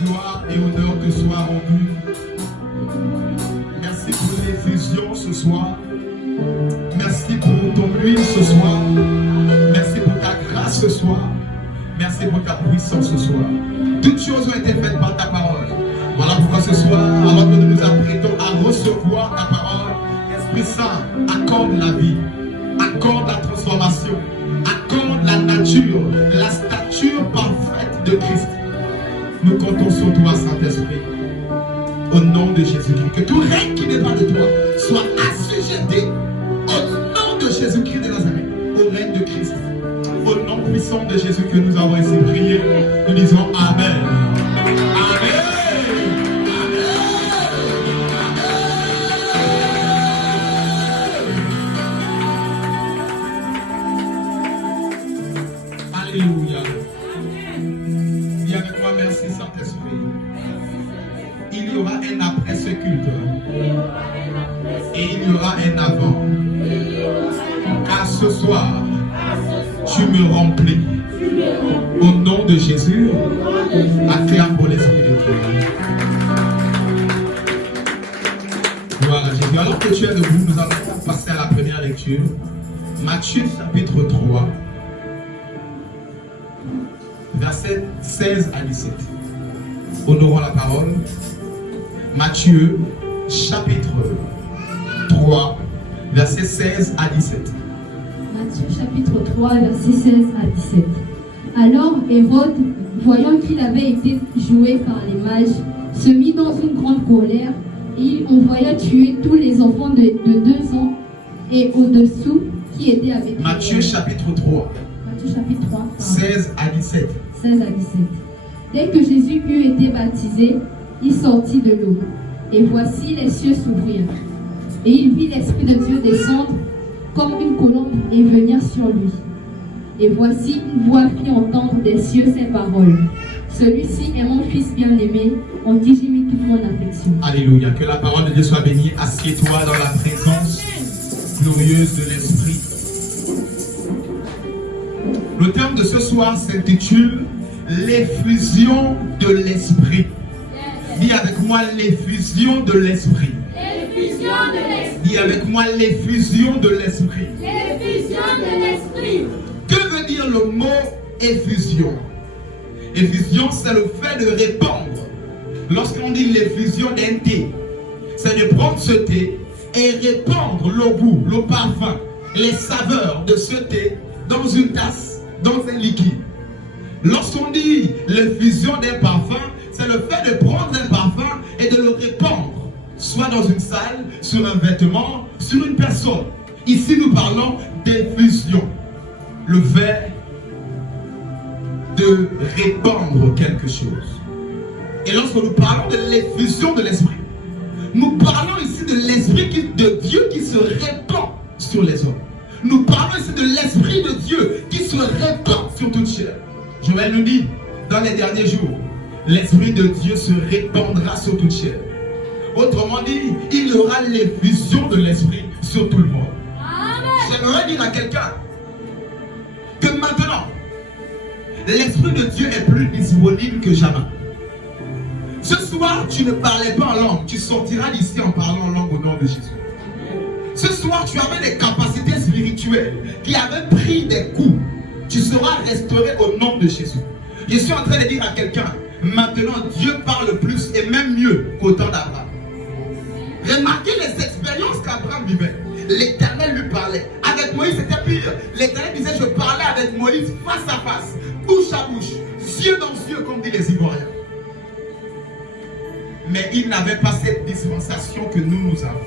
Gloire et honneur te soient rendus. Merci pour l'effusion ce soir. Merci pour ton huile ce soir. Merci pour ta grâce ce soir. Merci pour ta puissance ce soir. Toutes choses ont été faites par ta parole. Voilà pourquoi ce soir, alors que nous nous apprêtons à recevoir ta parole, Esprit Saint, accorde la vie, accorde la transformation, accorde la nature, la stature parfaite de Christ. Nous comptons sur toi, Saint-Esprit, au nom de Jésus-Christ. Que tout règne qui n'est pas de toi soit assujetti au nom de Jésus-Christ de Nazareth, au règne de Christ. Au nom puissant de Jésus que nous avons ainsi prié, nous disons Amen. Amen. Alléluia. Dis avec moi, merci Saint-Esprit. Il y aura un après ce culte. Et il y aura un avant. Car ce soir, tu me remplis. Au nom de Jésus, acclame pour l'Esprit de Dieu. Gloire à Jésus. Alors que tu es debout, nous allons passer à la première lecture. Matthieu chapitre 3. Versets 16 à 17. Honorons la parole. Matthieu, chapitre 3, versets 16 à 17. Matthieu, chapitre 3, versets 16 à 17. Alors Hérode, voyant qu'il avait été joué par les mages, se mit dans une grande colère et il envoya tuer tous les enfants de 2 ans et au-dessous qui étaient avec lui. Matthieu, chapitre 3. Matthieu, chapitre 3, 16 à 17. 16 à 17. Dès que Jésus eut été baptisé, il sortit de l'eau. Et voici les cieux s'ouvrirent. Et il vit l'Esprit de Dieu descendre comme une colombe et venir sur lui. Et voici une voix fit entendre des cieux ces paroles. Celui-ci est mon fils bien-aimé, en qui j'ai mis toute mon affection. Alléluia. Que la parole de Dieu soit bénie. Assieds-toi dans la présence glorieuse de l'Esprit. Le terme de ce soir s'intitule l'effusion de l'Esprit. Dis avec moi l'effusion de l'Esprit. L'effusion de l'Esprit. Dis avec moi l'effusion de l'Esprit. L'effusion de l'Esprit. Que veut dire le mot effusion? Effusion, c'est le fait de répandre. Lorsqu'on dit l'effusion d'un thé, c'est de prendre ce thé et répandre le goût, le parfum, les saveurs de ce thé dans une tasse, dans un liquide. Lorsqu'on dit l'effusion d'un parfum, c'est le fait de prendre un parfum et de le répandre, soit dans une salle, sur un vêtement, sur une personne. Ici, nous parlons d'effusion. Le fait de répandre quelque chose. Et lorsque nous parlons de l'effusion de l'Esprit, nous parlons ici de l'Esprit de Dieu qui se répand sur les hommes. Nous parlons ici de l'Esprit de Dieu qui se répand sur toute chair. Joël nous dit, dans les derniers jours, l'Esprit de Dieu se répandra sur toute chair. Autrement dit, il y aura l'effusion de l'Esprit sur tout le monde. J'aimerais dire à quelqu'un que maintenant, l'Esprit de Dieu est plus disponible que jamais. Ce soir, tu ne parlais pas en langue, tu sortiras d'ici en parlant en langue au nom de Jésus. Ce soir, tu avais des capacités spirituelles spirituel qui avait pris des coups, tu seras restauré au nom de Jésus. Je suis en train de dire à quelqu'un, maintenant Dieu parle plus et même mieux qu'au temps d'Abraham. Remarquez les expériences qu'Abraham vivait. L'Éternel lui parlait. Avec Moïse, c'était pire. L'Éternel disait, je parlais avec Moïse face à face, bouche à bouche, yeux dans yeux, comme disent les Ivoiriens. Mais il n'avait pas cette dispensation que nous avons.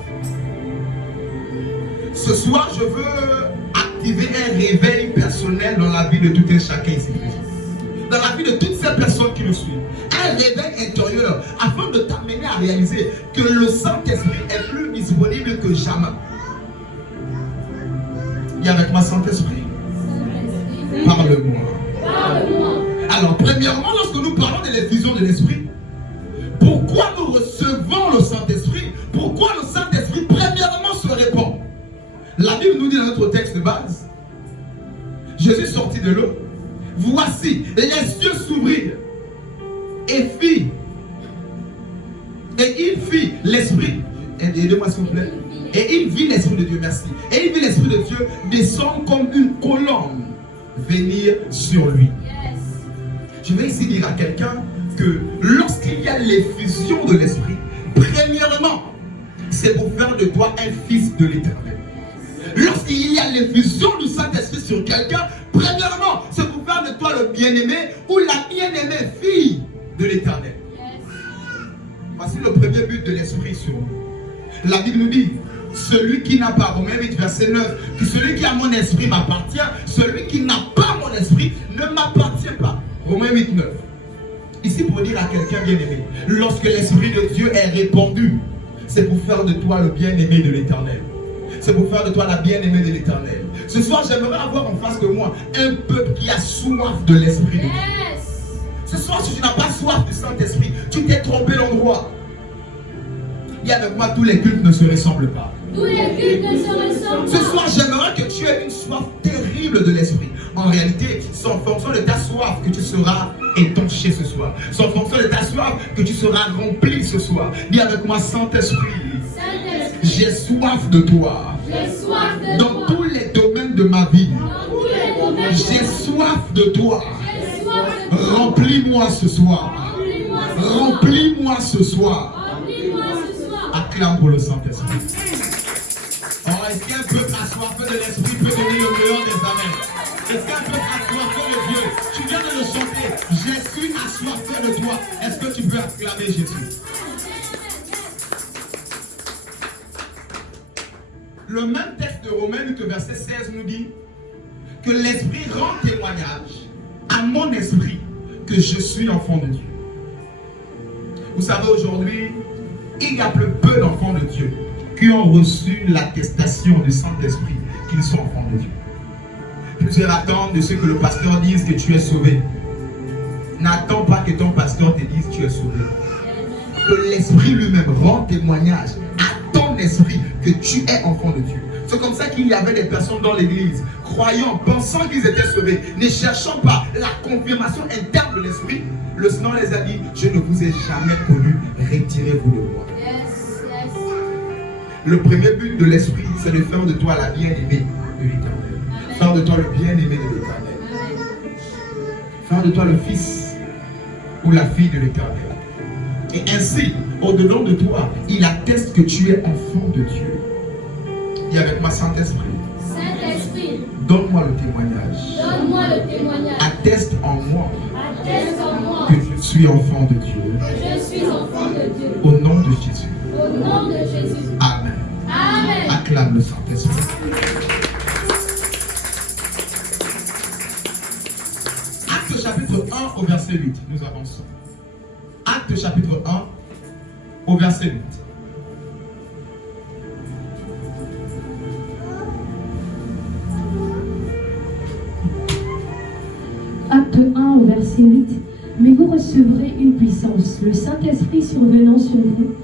Ce soir, je veux activer un réveil personnel dans la vie de tout un chacun ici. Dans la vie de toutes ces personnes qui nous suivent. Un réveil intérieur afin de t'amener à réaliser que le Saint-Esprit est plus disponible que jamais. Et avec ma Saint-Esprit, parle-moi. Alors, premièrement, lorsque nous parlons de l'effusion de l'Esprit, pourquoi nous recevons le Saint-Esprit? Pourquoi le Saint-Esprit, premièrement, se répand? La Bible nous dit dans notre texte de base, Jésus sorti de l'eau, voici, les cieux s'ouvrirent et il fit l'Esprit, aidez-moi s'il vous plaît, et il vit l'Esprit de Dieu, merci, et il vit l'Esprit de Dieu descendre comme une colombe venir sur lui. Je vais ici dire à quelqu'un que lorsqu'il y a l'effusion de l'Esprit, premièrement, c'est pour faire de toi un fils de l'Éternel. Lorsqu'il y a l'effusion du Saint-Esprit sur quelqu'un, premièrement, c'est pour faire de toi le bien-aimé ou la bien-aimée fille de l'Éternel. Voici le premier but de l'Esprit sur nous. La Bible nous dit, celui qui n'a pas, Romains 8, verset 9, que celui qui a mon esprit m'appartient, celui qui n'a pas mon esprit ne m'appartient pas. Romains 8, 9. Ici pour dire à quelqu'un bien-aimé, lorsque l'Esprit de Dieu est répandu, c'est pour faire de toi le bien-aimé de l'Éternel. C'est pour faire de toi la bien-aimée de l'Éternel. Ce soir, j'aimerais avoir en face de moi un peuple qui a soif de l'Esprit de Dieu. Ce soir, si tu n'as pas soif du Saint-Esprit, tu t'es trompé d'endroit. Et avec moi, tous les cultes ne se ressemblent pas. Tous les cultes ne se ressemblent pas. Ce soir, j'aimerais que tu aies une soif terrible de l'Esprit. En réalité, c'est en fonction de ta soif que tu seras étanché ce soir. C'est en fonction de ta soif que tu seras rempli ce soir. Dis avec moi, Saint-Esprit, j'ai soif de toi. Dans tous les domaines de ma vie, j'ai soif de toi. Remplis-moi ce soir. Remplis-moi ce soir. Acclame pour le Saint-Esprit. Oh, est-ce qu'un peuple assoiffé de l'Esprit peut donner le meilleur des amens? Est-ce qu'un peuple assoiffé de Dieu? Tu viens de le chanter. Je suis assoiffé de toi. Est-ce que tu peux acclamer Jésus? Le même texte de Romains 8, verset 16 nous dit que l'Esprit rend témoignage à mon esprit que je suis enfant de Dieu. Vous savez, aujourd'hui, il y a peu d'enfants de Dieu qui ont reçu l'attestation du Saint-Esprit qu'ils sont enfants de Dieu. Plusieurs attendent de ce que le pasteur dise que tu es sauvé. N'attends pas que ton pasteur te dise que tu es sauvé. Que l'Esprit lui-même rend témoignage à ton esprit que tu es enfant de Dieu. C'est comme ça qu'il y avait des personnes dans l'église, croyant, pensant qu'ils étaient sauvés, ne cherchant pas la confirmation interne de l'Esprit. Le Seigneur les a dit, je ne vous ai jamais connu, retirez-vous de moi. Le premier but de l'Esprit, c'est de faire de toi la bien-aimée de l'Éternel. Faire de toi le bien-aimé de l'Éternel. Faire de toi le fils ou la fille de l'Éternel. Et ainsi, au-dedans de toi, il atteste que tu es enfant de Dieu. Et avec ma Saint-Esprit, donne-moi le témoignage. Donne-moi le témoignage. Atteste en moi. Atteste en moi. Que je suis enfant de Dieu. Je suis enfant de Dieu. Au nom de Jésus. Au nom de Jésus. Amen. Amen. Acclame le Saint-Esprit. Acte chapitre 1 au verset 8. Nous avançons. Acte chapitre 1 au verset 8. Acte 1 au verset 8. Mais vous recevrez une puissance, le Saint-Esprit survenant sur vous,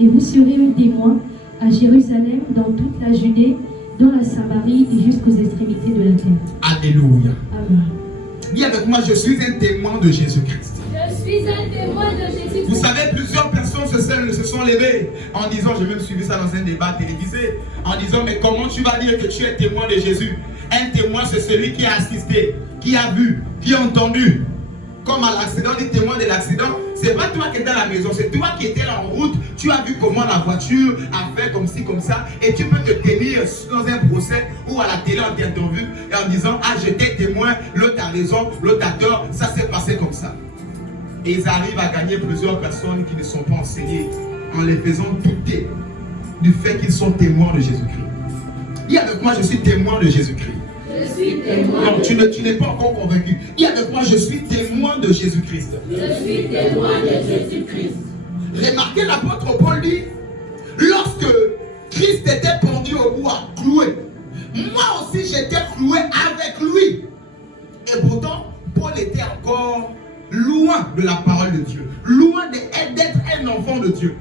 et vous serez mes témoins à Jérusalem, dans toute la Judée, dans la Samarie et jusqu'aux extrémités de la terre. Alléluia. Amen. Dis avec moi, je suis un témoin de Jésus-Christ. Je suis un témoin de Jésus-Christ. Vous savez, plusieurs personnes se se sont levés en disant, j'ai même suivi ça dans un débat télévisé, en disant, mais comment tu vas dire que tu es témoin de Jésus? Un témoin, c'est celui qui a assisté, qui a vu, qui a entendu. Comme à l'accident, on dit témoin de l'accident, c'est pas toi qui étais à la maison, c'est toi qui étais là en route, tu as vu comment la voiture a fait comme ci, comme ça, et tu peux te tenir dans un procès ou à la télé en t'interview et en disant, ah j'étais témoin, l'autre a raison, l'autre a tort, ça s'est passé comme ça. Et ils arrivent à gagner plusieurs personnes qui ne sont pas enseignées en les faisant douter du fait qu'ils sont témoins de Jésus-Christ. Dis avec moi, je suis témoin de Jésus-Christ. Je suis témoin. Non, tu n'es pas encore convaincu. Dis avec moi, je suis témoin de Jésus-Christ. Je suis témoin de Jésus-Christ. Remarquez, l'apôtre Paul dit, lorsque Christ était pendu au bois, cloué, moi aussi j'étais cloué avec lui. Et pourtant, Paul était encore loin de la parole de Dieu, loin d'être un enfant de Dieu.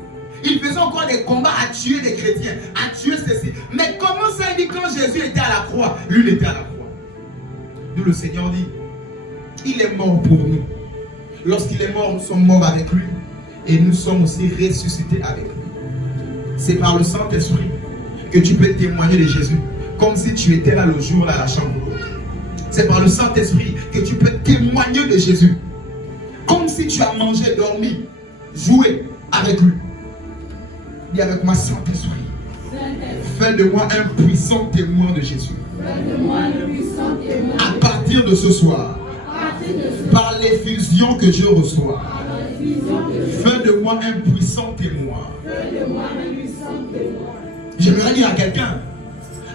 Il faisait encore des combats à tuer des chrétiens, à tuer ceci. Mais comment ça dit quand Jésus était à la croix? Lui, il était à la croix. D'où le Seigneur dit, il est mort pour nous. Lorsqu'il est mort, nous sommes morts avec lui. Et nous sommes aussi ressuscités avec lui. C'est par le Saint-Esprit que tu peux témoigner de Jésus, comme si tu étais là le jour, là, à la chambre haute. C'est par le Saint-Esprit que tu peux témoigner de Jésus, comme si tu as mangé, dormi, joué avec lui. Dis avec moi, Saint-Esprit, fais de moi un puissant témoin de Jésus. À partir de ce soir, par l'effusion que je reçois, fais de moi un puissant témoin. J'aimerais dire à quelqu'un,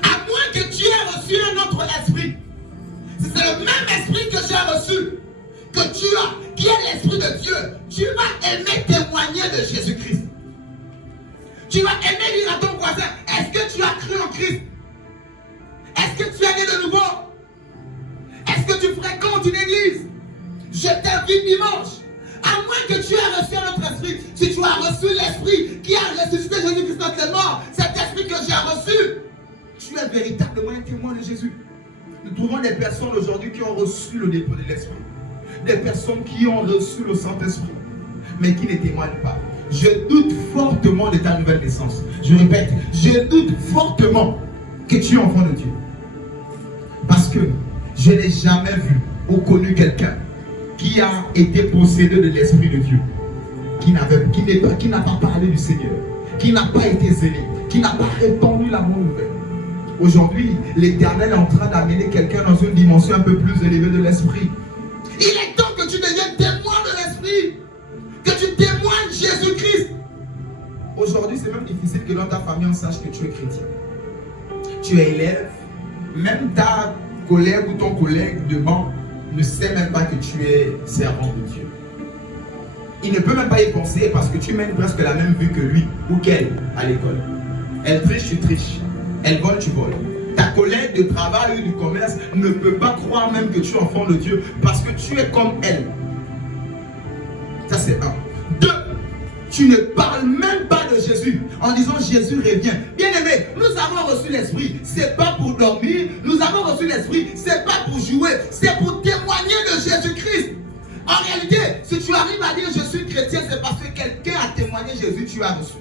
à moins que tu aies reçu un autre esprit, si c'est le même esprit que j'ai reçu, que tu as, qui est l'esprit de Dieu, tu vas aimer témoigner de Jésus-Christ. Tu vas aimer dire à ton voisin, est-ce que tu as cru en Christ? Est-ce que tu es né de nouveau? Est-ce que tu fréquentes une église? Je t'invite dimanche. À moins que tu aies reçu un autre esprit, si tu as reçu l'esprit qui a ressuscité Jésus-Christ quand il est mort, cet esprit que j'ai reçu, tu es véritablement un témoin de Jésus. Nous trouvons des personnes aujourd'hui qui ont reçu le dépôt de l'esprit. Des personnes qui ont reçu le Saint-Esprit, mais qui ne témoignent pas. Je doute fortement de ta nouvelle naissance. Je répète, je doute fortement que tu es enfant de Dieu. Parce que je n'ai jamais vu ou connu quelqu'un qui a été possédé de l'Esprit de Dieu, qui n'a pas parlé du Seigneur, qui n'a pas été zélé, qui n'a pas répandu l'amour nouvelle. Aujourd'hui, l'Éternel est en train d'amener quelqu'un dans une dimension un peu plus élevée de l'Esprit. Il est temps que tu deviennes témoin de l'Esprit, que tu témoignes Jésus-Christ. Aujourd'hui, c'est même difficile que dans ta famille on sache que tu es chrétien. Tu es élève, même ta collègue ou ton collègue de banc ne sait même pas que tu es servant de Dieu. Il ne peut même pas y penser parce que tu mènes presque la même vie que lui ou qu'elle à l'école. Elle triche, tu triches. Elle vole, tu voles. Ta collègue de travail ou du commerce ne peut pas croire même que tu es enfant de Dieu parce que tu es comme elle. Ça c'est un. Deux, tu ne parles même pas de Jésus en disant Jésus revient. Bien aimé, nous avons reçu l'Esprit. C'est pas pour dormir. Nous avons reçu l'Esprit. C'est pas pour jouer. C'est pour témoigner de Jésus-Christ. En réalité, si tu arrives à dire je suis chrétien, c'est parce que quelqu'un a témoigné Jésus, tu as reçu.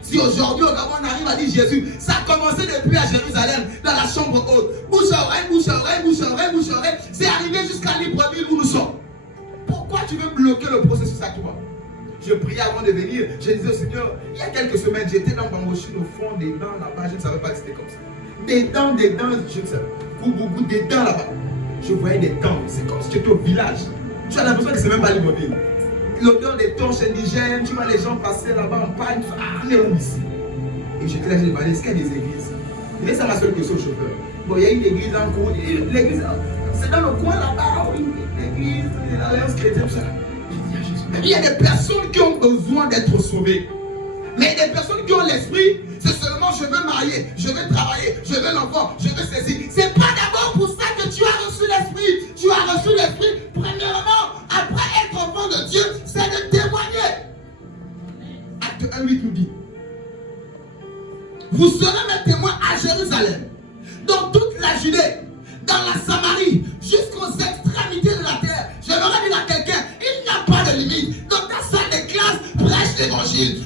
Si aujourd'hui on arrive à dire Jésus, ça a commencé depuis à Jérusalem, dans la chambre haute. Bouche à oreille, bouche à oreille, bouche à oreille, bouche à oreille. C'est arrivé jusqu'à Libreville où nous sommes. Pourquoi tu veux bloquer le processus à toi? Je priais avant de venir, je disais au Seigneur, il y a quelques semaines, j'étais dans Bambochine au fond, des dents là-bas, je ne savais pas que c'était comme ça. Des dents, je ne sais pas, beaucoup des dents là-bas. Je voyais des dents, c'est comme si tu étais au village. Tu as l'impression que c'est même pas Libreville. L'odeur des torches indigènes, tu vois les gens passer là-bas en paille, ah, mais où ici? Et j'étais là, j'ai demandé, est-ce qu'il y a des églises? Et c'est ma seule question au chauffeur. Bon, il y a une église en cours, l'église, c'est dans le coin là-bas, l'église, l'Alliance chrétienne, tout ça. Il y a des personnes qui ont besoin d'être sauvées. Mais des personnes qui ont l'esprit, c'est seulement je veux marier, je veux travailler, je veux l'enfant, je veux ceci. C'est pas d'abord pour ça que tu as reçu l'esprit. Tu as reçu l'esprit, premièrement, après être enfant de Dieu, c'est de témoigner. Acte 1:8 nous dit, vous serez mes témoins à Jérusalem, dans toute la Judée, dans la Samarie, jusqu'aux extrémités de la terre. J'aimerais dire à quelqu'un, il n'y a pas de limite. Dans ta salle de classe, prêche l'évangile.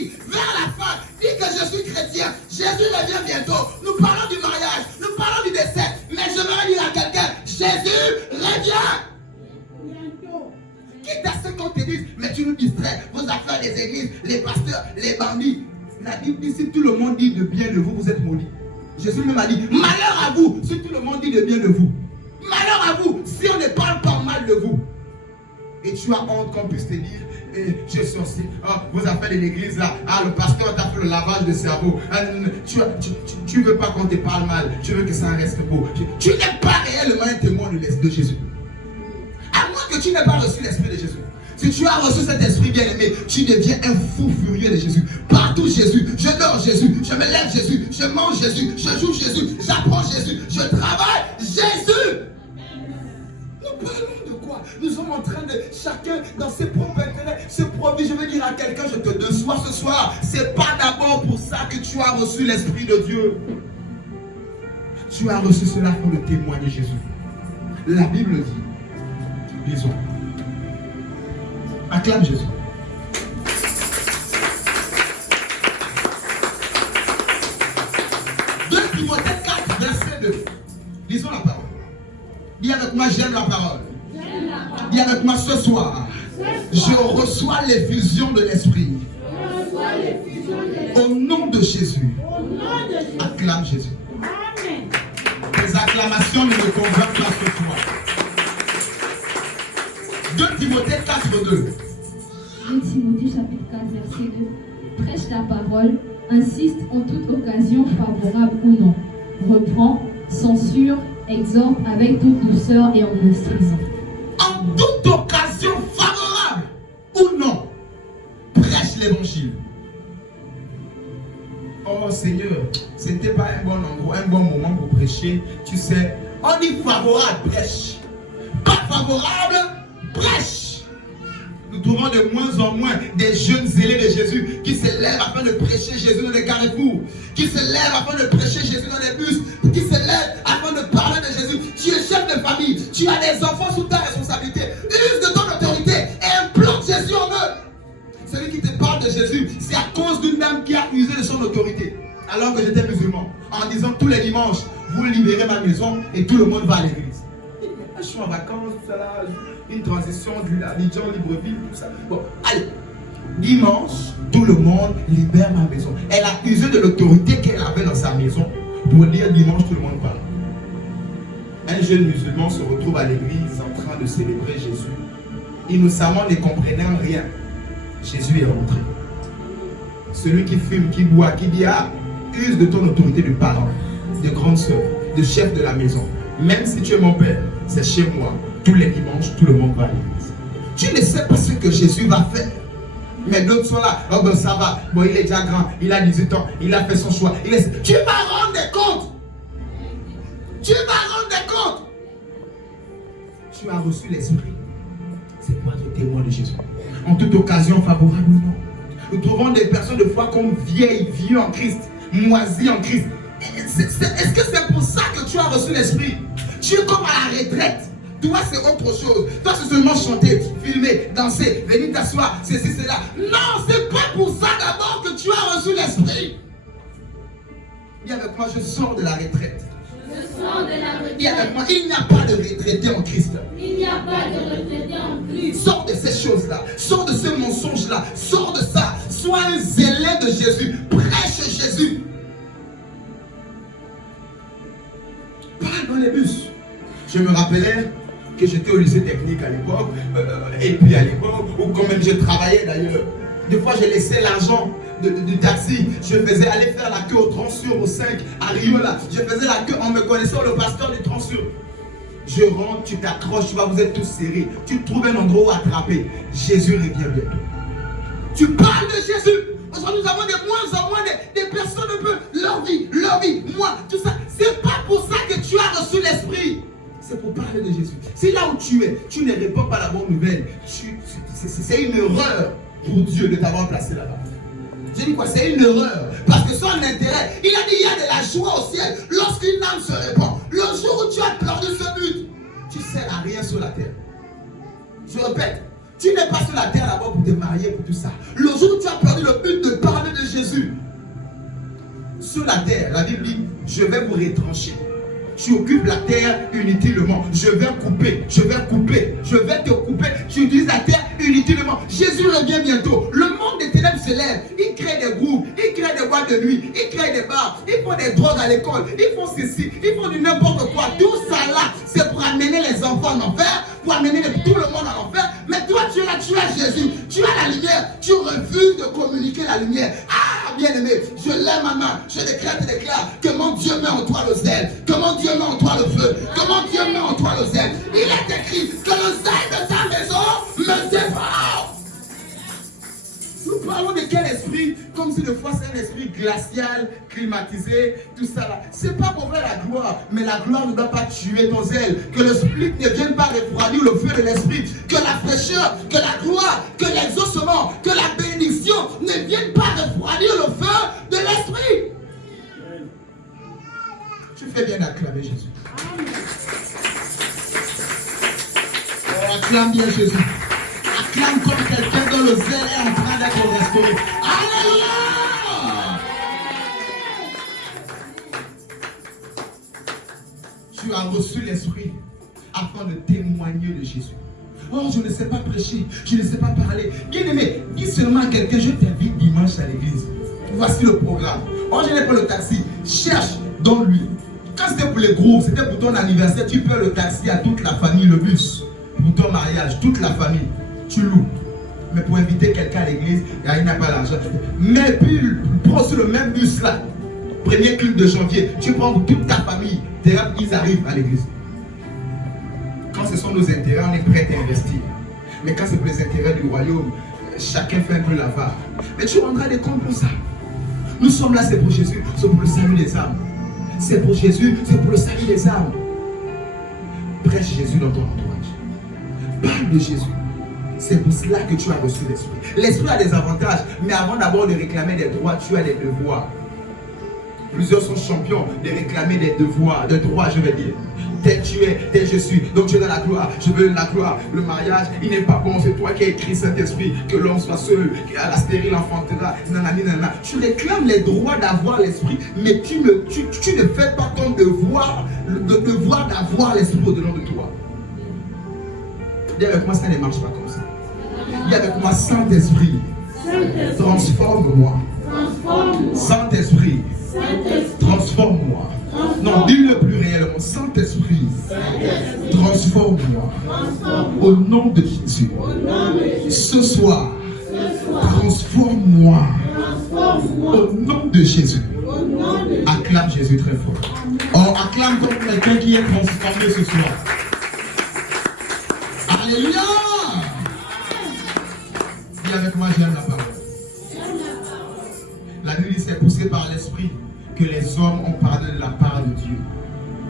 l'église, vers la fin, dis que je suis chrétien, Jésus revient bientôt. Nous parlons du mariage, nous parlons du décès, mais je veux dire à quelqu'un, Jésus revient. Quitte à ce qu'on te dise, mais tu nous distrais, vos affaires des églises, les pasteurs, les bandits. La Bible dit, si tout le monde dit de bien de vous, vous êtes maudits. Jésus même a dit, malheur à vous, si tout le monde dit de bien de vous. Malheur à vous, si on ne parle pas mal de vous. Et tu as honte qu'on puisse te dire, je suis aussi, vos affaires de l'église là, le pasteur t'a fait le lavage de cerveau. Tu veux pas qu'on te parle mal, tu veux que ça reste beau. Tu n'es pas réellement un témoin de Jésus. À moins que tu n'aies pas reçu l'esprit de Jésus. Si tu as reçu cet esprit bien-aimé, tu deviens un fou furieux de Jésus. Partout Jésus, je dors Jésus, je me lève Jésus, je mange Jésus, je joue Jésus, j'apprends Jésus, je travaille Jésus. Nous parlons de quoi? Nous sommes en train de, chacun dans ses propres intérêts, ses propres. Je veux dire à quelqu'un, je te déçois ce soir. C'est pas d'abord pour ça que tu as reçu l'esprit de Dieu. Tu as reçu cela pour le témoigner Jésus. La Bible dit, lisons. Acclame Jésus. Timothée 4, verset 2. Lisons la parole. Dis avec moi, j'aime la parole. Dis avec moi, ce soir, je reçois l'effusion de l'esprit. Au nom de Jésus. Acclame Jésus. Les acclamations ne me convainquent pas ce soir. 2 Timothée 4, 2. 2 Timothée chapitre 4, verset 2. Prêche la parole, insiste en toute occasion, favorable ou non. Reprend, censure, exhorte avec toute douceur et en instruisant. En toute occasion, favorable ou non, prêche l'évangile. Oh Seigneur, ce n'était pas un bon endroit, un bon moment pour prêcher. Tu sais, on dit favorable, prêche. Pas favorable, prêche. Nous trouvons de moins en moins des jeunes zélés de Jésus qui se lèvent afin de prêcher Jésus dans les carrefours, qui se lèvent afin de prêcher Jésus dans les bus, qui se lèvent afin de parler de Jésus. Tu es chef de famille, tu as des enfants sous ta responsabilité. Use de ton autorité et implante Jésus en eux. Celui qui te parle de Jésus, c'est à cause d'une dame qui a usé de son autorité alors que j'étais musulman, en disant tous les dimanches, vous libérez ma maison et tout le monde va à l'église. Je suis en vacances, tout ça là, une transition du Abidjan, Libreville, tout ça. Bon, allez, dimanche, tout le monde libère ma maison. Elle a usé de l'autorité qu'elle avait dans sa maison pour dire dimanche, tout le monde parle. Un jeune musulman se retrouve à l'église en train de célébrer Jésus. Innocemment, ne comprenant rien. Jésus est rentré. Celui qui fume, qui boit, qui dit, use de ton autorité de parent, de grande soeur, de chef de la maison. Même si tu es mon père, c'est chez moi. Tous les dimanches, tout le monde va à l'église. Tu ne sais pas ce que Jésus va faire. Mais d'autres sont là. Oh ben ça va. Bon, il est déjà grand. Il a 18 ans. Il a fait son choix. Tu vas rendre des comptes. Tu vas rendre des comptes. Tu as reçu l'esprit. C'est pour être témoin de Jésus. En toute occasion, favorable ou non. Nous trouvons des personnes de foi comme vieux en Christ, moisis en Christ. Est-ce que c'est pour ça que tu as reçu l'esprit? Tu es comme à la retraite. Toi, c'est autre chose. Toi, c'est seulement chanter, filmer, danser, venir t'asseoir, ceci, cela. Non, c'est pas pour ça d'abord que tu as reçu l'esprit. Dis avec moi, je sors de la retraite. Je sors de la retraite. Dis avec moi, il n'y a pas de retraité en Christ. Il n'y a pas de retraité en Christ. Sors de ces choses-là. Sors de ces mensonges-là. Sors de ça. Sois un zélé de Jésus. Prêche Jésus. Parle dans les bus. Je me rappelais que j'étais au lycée technique à l'époque, et puis à l'époque, où quand même je travaillais d'ailleurs. Des fois, je laissais l'argent du taxi, je faisais aller faire la queue au Transur, au 5, à Rio là. Je faisais la queue en me connaissant le pasteur du Transur. Je rentre, tu t'accroches, tu vois, vous êtes tous serrés. Tu trouves un endroit où attraper. Jésus revient bientôt. Tu parles de Jésus. Aujourd'hui, nous avons de moins en moins des personnes un peu, leur vie, moi, tout ça. C'est pas pour ça que tu as reçu l'esprit. C'est pour parler de Jésus. Si là où tu es, tu ne réponds pas à la bonne nouvelle, c'est une erreur pour Dieu de t'avoir placé là-bas. J'ai dit quoi? C'est une erreur. Parce que son intérêt, il a dit il y a de la joie au ciel lorsqu'une âme se répand. Le jour où tu as perdu ce but, tu ne sers à rien sur la terre. Je répète, Tu n'es pas sur la terre d'abord pour te marier, pour tout ça. Le jour où tu as perdu le but de parler de Jésus, sur la terre, la Bible dit, je vais vous retrancher. Tu occupes la terre inutilement. Je vais couper, je vais te couper. Tu utilises la terre inutilement. Jésus revient bientôt. Le monde des ténèbres se lève. Il crée des groupes, il crée des boîtes de nuit, il crée des bars, ils font des drogues à l'école, ils font ceci, ils font du n'importe quoi. Tout ça là, c'est pour amener les enfants en enfer, pour amener tout le monde en enfer. Mais toi, tu es là, tu as Jésus, tu as la lumière, tu refuses de communiquer la lumière. Ah, bien-aimé, je lève ma main, je déclare que mon Dieu met en toi le zèle, que mon Dieu met en toi le feu, que mon Dieu met en toi le zèle. Il est écrit que le zèle de ta maison me dévore. Nous parlons de quel esprit? Comme si des fois c'est un esprit glacial, climatisé, tout ça là. C'est pas pour faire la gloire, mais la gloire ne doit pas tuer ton zèle. Que le split ne vienne pas refroidir le feu de l'esprit. Que la fraîcheur, que la gloire, que l'exaucement, que la bénédiction ne viennent pas refroidir le feu de l'esprit. Tu fais bien d'acclamer Jésus. Oh, acclame bien Jésus. Acclame comme quelqu'un dont le zèle est en train d'être restauré. Alléluia! Tu as reçu l'esprit afin de témoigner de Jésus. Oh, je ne sais pas prêcher, je ne sais pas parler. Bien aimé, dis seulement à quelqu'un, je t'invite dimanche à l'église. Voici le programme. Oh, je n'ai pas le taxi. Cherche dans lui. Quand c'était pour les groupes, c'était pour ton anniversaire, tu peux le taxi à toute la famille, le bus. Pour ton mariage, toute la famille. Tu loues. Mais pour inviter quelqu'un à l'église, il n'a pas l'argent. Mais puis, prends sur le même bus là. Premier culte de janvier, tu prends pour toute ta famille. Ils arrivent à l'église. Quand ce sont nos intérêts, on est prêt à investir. Mais quand c'est pour les intérêts du royaume, chacun fait un peu la part. Mais tu rendras des comptes pour ça. Nous sommes là, c'est pour Jésus, c'est pour le salut des âmes. C'est pour Jésus, c'est pour le salut des âmes. Prêche Jésus dans ton entourage. Parle de Jésus. C'est pour cela que tu as reçu l'esprit. L'esprit a des avantages, mais avant d'abord de réclamer des droits, tu as des devoirs. Plusieurs sont champions de réclamer des devoirs, des droits, je vais dire. Tel tu es, tel je suis. Donc tu es dans la gloire, je veux la gloire. Le mariage, il n'est pas bon, c'est toi qui as écrit Saint-Esprit. Que l'homme soit seul, qu'à la stérile enfantera. Nanani, nanana. Tu réclames les droits d'avoir l'esprit, mais tu ne fais pas ton devoir, le devoir d'avoir l'esprit au-dedans de toi. Dis avec moi, ça ne marche pas comme ça. Dis avec moi, Saint-Esprit, transforme-moi. Saint-Esprit, transforme-moi. Non, dis-le plus réellement. Saint-Esprit, transforme-moi. Au nom de Jésus. Ce soir, transforme-moi. Au nom de Jésus. Acclame Jésus très fort. Oh, acclame comme quelqu'un qui est transformé ce soir. Alléluia! Dis avec moi, j'aime la parole. La Bible dit c'est poussé par l'esprit que les hommes ont parlé de la part de Dieu.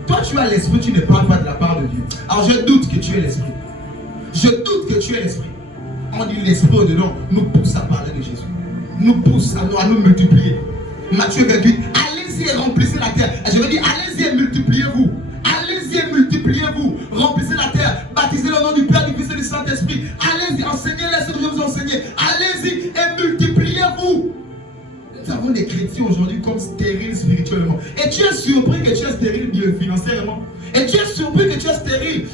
Toi, tu as l'esprit, tu ne parles pas de la part de Dieu. Alors, je doute que tu es l'esprit. Je doute que tu es l'esprit. On dit l'esprit au-dedans nous pousse à parler de Jésus. Nous pousse à nous multiplier. Matthieu 28, allez-y et remplissez la terre. Je veux dire, allez-y et multipliez-vous. Allez-y et multipliez-vous. Remplissez la terre. Baptisez le nom du Père, du Fils et du Saint-Esprit. Allez-y, enseignez-les ce que je vous enseigner. Allez-y et multipliez-vous. Nous avons des chrétiens aujourd'hui comme stériles spirituellement. Et tu es surpris que tu es stérile financièrement. Et tu es surpris que tu es stérile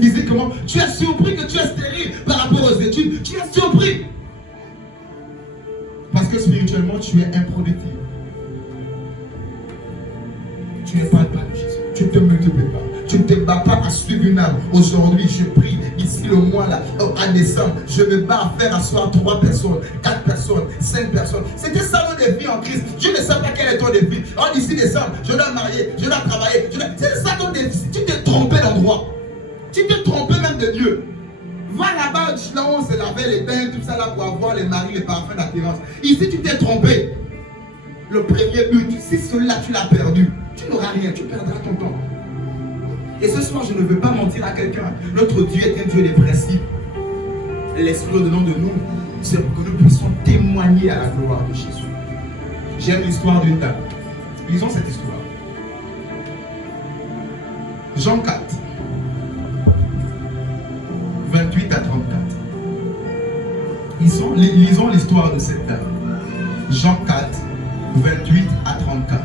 physiquement. Tu es surpris que tu es stérile par rapport aux études. Tu es surpris. Parce que spirituellement, tu es improductif. Tu ne parles pas de Jésus. Tu ne te multiplies pas. Tu ne te bats pas à suivre une âme. Aujourd'hui, je prie. Ici, le mois là, en décembre, je me bats à faire asseoir 3 personnes, 4 personnes, 5 personnes. C'était ça le défi en Christ. Je ne sais pas quel est ton défi. En d'ici décembre, je dois marier, je dois travailler. C'est ça ton défi. Tu t'es trompé d'endroit. Tu t'es trompé même de Dieu. Va là-bas, là où on se lavait les bains, tout ça là pour avoir les maris, les parfums d'attirance. Ici, tu t'es trompé. Le premier but, si celui-là tu l'as perdu, tu n'auras rien, tu perdras ton temps. Et ce soir, je ne veux pas mentir à quelqu'un. Notre Dieu est un Dieu des principes. L'Esprit au-dedans de nous, c'est pour que nous puissions témoigner à la gloire de Jésus. J'aime l'histoire d'une dame. Lisons cette histoire. Jean 4, 28 à 34. Lisons l'histoire de cette dame. Jean 4, 28 à 34.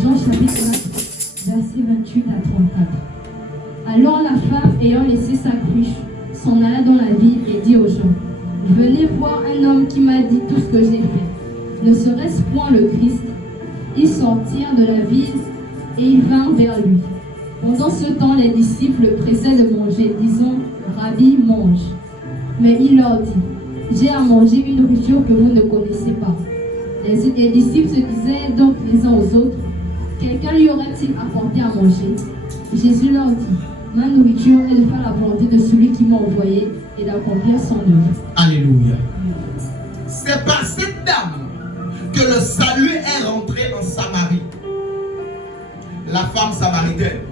Jean chapitre 4, verset 28 à 34. Alors la femme, ayant laissé sa cruche, s'en alla dans la ville et dit aux gens, venez voir un homme qui m'a dit tout ce que j'ai fait. Ne serait-ce point le Christ? Ils sortirent de la ville et ils vinrent vers lui. Pendant ce temps, les disciples le pressaient de manger, disant, Rabbi, mange. Mais il leur dit, j'ai à manger une nourriture que vous ne connaissez pas. Les disciples se disaient donc les uns aux autres, quelqu'un lui aurait-il apporté à manger? Jésus leur dit, ma nourriture est de faire la volonté de celui qui m'a envoyé et d'accomplir son œuvre. Alléluia. C'est par cette dame que le salut est rentré en Samarie. La femme samaritaine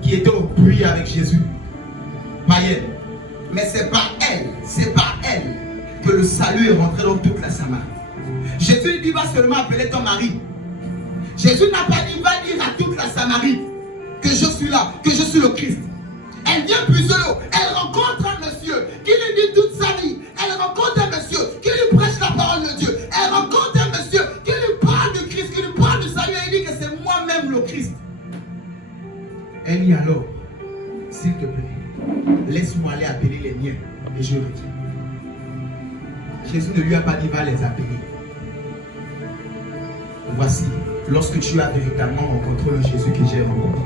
qui était au puits avec Jésus, païenne. Mais c'est par elle que le salut est rentré dans toute la Samarie. Jésus dit, va seulement appeler ton mari. Jésus n'a pas dit, va dire à toute la Samarie que je suis là, que je suis le Christ. Elle vient puiser l'eau, elle rencontre un monsieur qui lui dit toute sa vie. Elle rencontre un monsieur qui lui prêche la parole de Dieu. Elle rencontre un monsieur qui lui parle du Christ, qui lui parle du salut. Elle dit que c'est moi-même le Christ. Elle dit alors, s'il te plaît, laisse-moi aller appeler les miens et je reviens. Jésus ne lui a pas dit, va les appeler. Voici, lorsque tu as véritablement rencontré le Jésus que j'ai rencontré,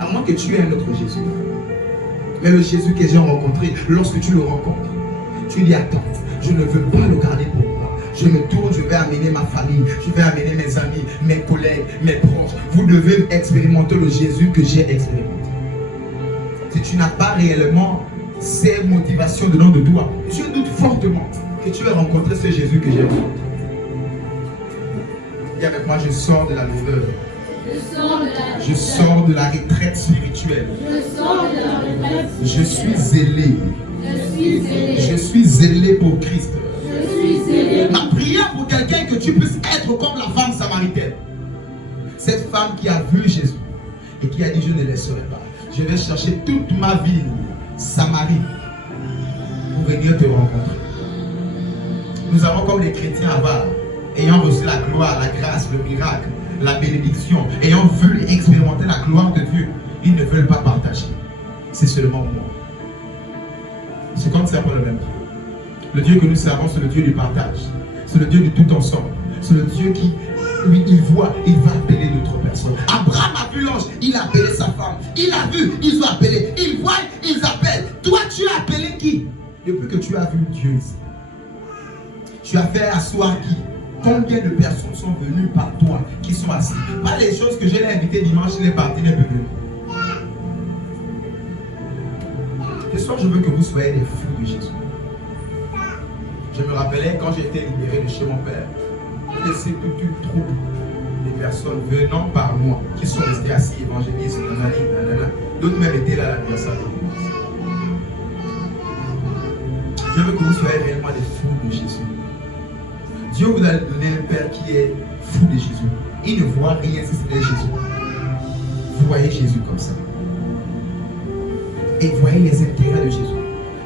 à moins que tu aies un autre Jésus, mais le Jésus que j'ai rencontré, lorsque tu le rencontres, tu dis, attends, je ne veux pas le garder pour moi. Je me tourne, je vais amener ma famille, je vais amener mes amis, mes collègues, mes proches. Vous devez expérimenter le Jésus que j'ai expérimenté. Si tu n'as pas réellement ces motivations dedans de toi, je doute fortement que tu aies rencontré ce Jésus que j'ai rencontré. Et avec moi, je sors de la lourdeur. Je sors de la retraite spirituelle. Je suis zélé. Je suis zélé pour Christ. Ma prière pour quelqu'un, que tu puisses être comme la femme samaritaine. Cette femme qui a vu Jésus et qui a dit, je ne laisserai pas. Je vais chercher toute ma ville, Samarie, pour venir te rencontrer. Nous avons comme les chrétiens avares, ayant reçu la gloire, la grâce, le miracle, la bénédiction, ayant vu et expérimenté la gloire de Dieu, ils ne veulent pas partager. C'est seulement moi. C'est comme ça pour le même Dieu. Le Dieu que nous servons, c'est le Dieu du partage. C'est le Dieu du tout ensemble. C'est le Dieu qui, lui, il voit, il va appeler d'autres personnes. Abraham a vu l'ange, il a appelé sa femme. Il a vu, ils ont appelé. Ils voient, ils appellent. Toi, tu as appelé qui? Depuis que tu as vu Dieu ici, tu as fait asseoir qui? Combien de personnes sont venues par toi, qui sont assises? Pas les choses que je l'ai invité dimanche, il est parti, il est venu. Ce soir, je veux que vous soyez des fous de Jésus. Je me rappelais quand j'étais libéré de chez mon père, j'ai laissé toute une troupe de personnes venant par moi, qui sont restés assis, évangélistes, nanana. D'autres même étaient là à l'anniversaire de l'église. Je veux que vous soyez réellement des fous de Jésus. Dieu vous a donné un Père qui est fou de Jésus. Il ne voit rien si c'était Jésus. Vous voyez Jésus comme ça. Et voyez les intérêts de Jésus.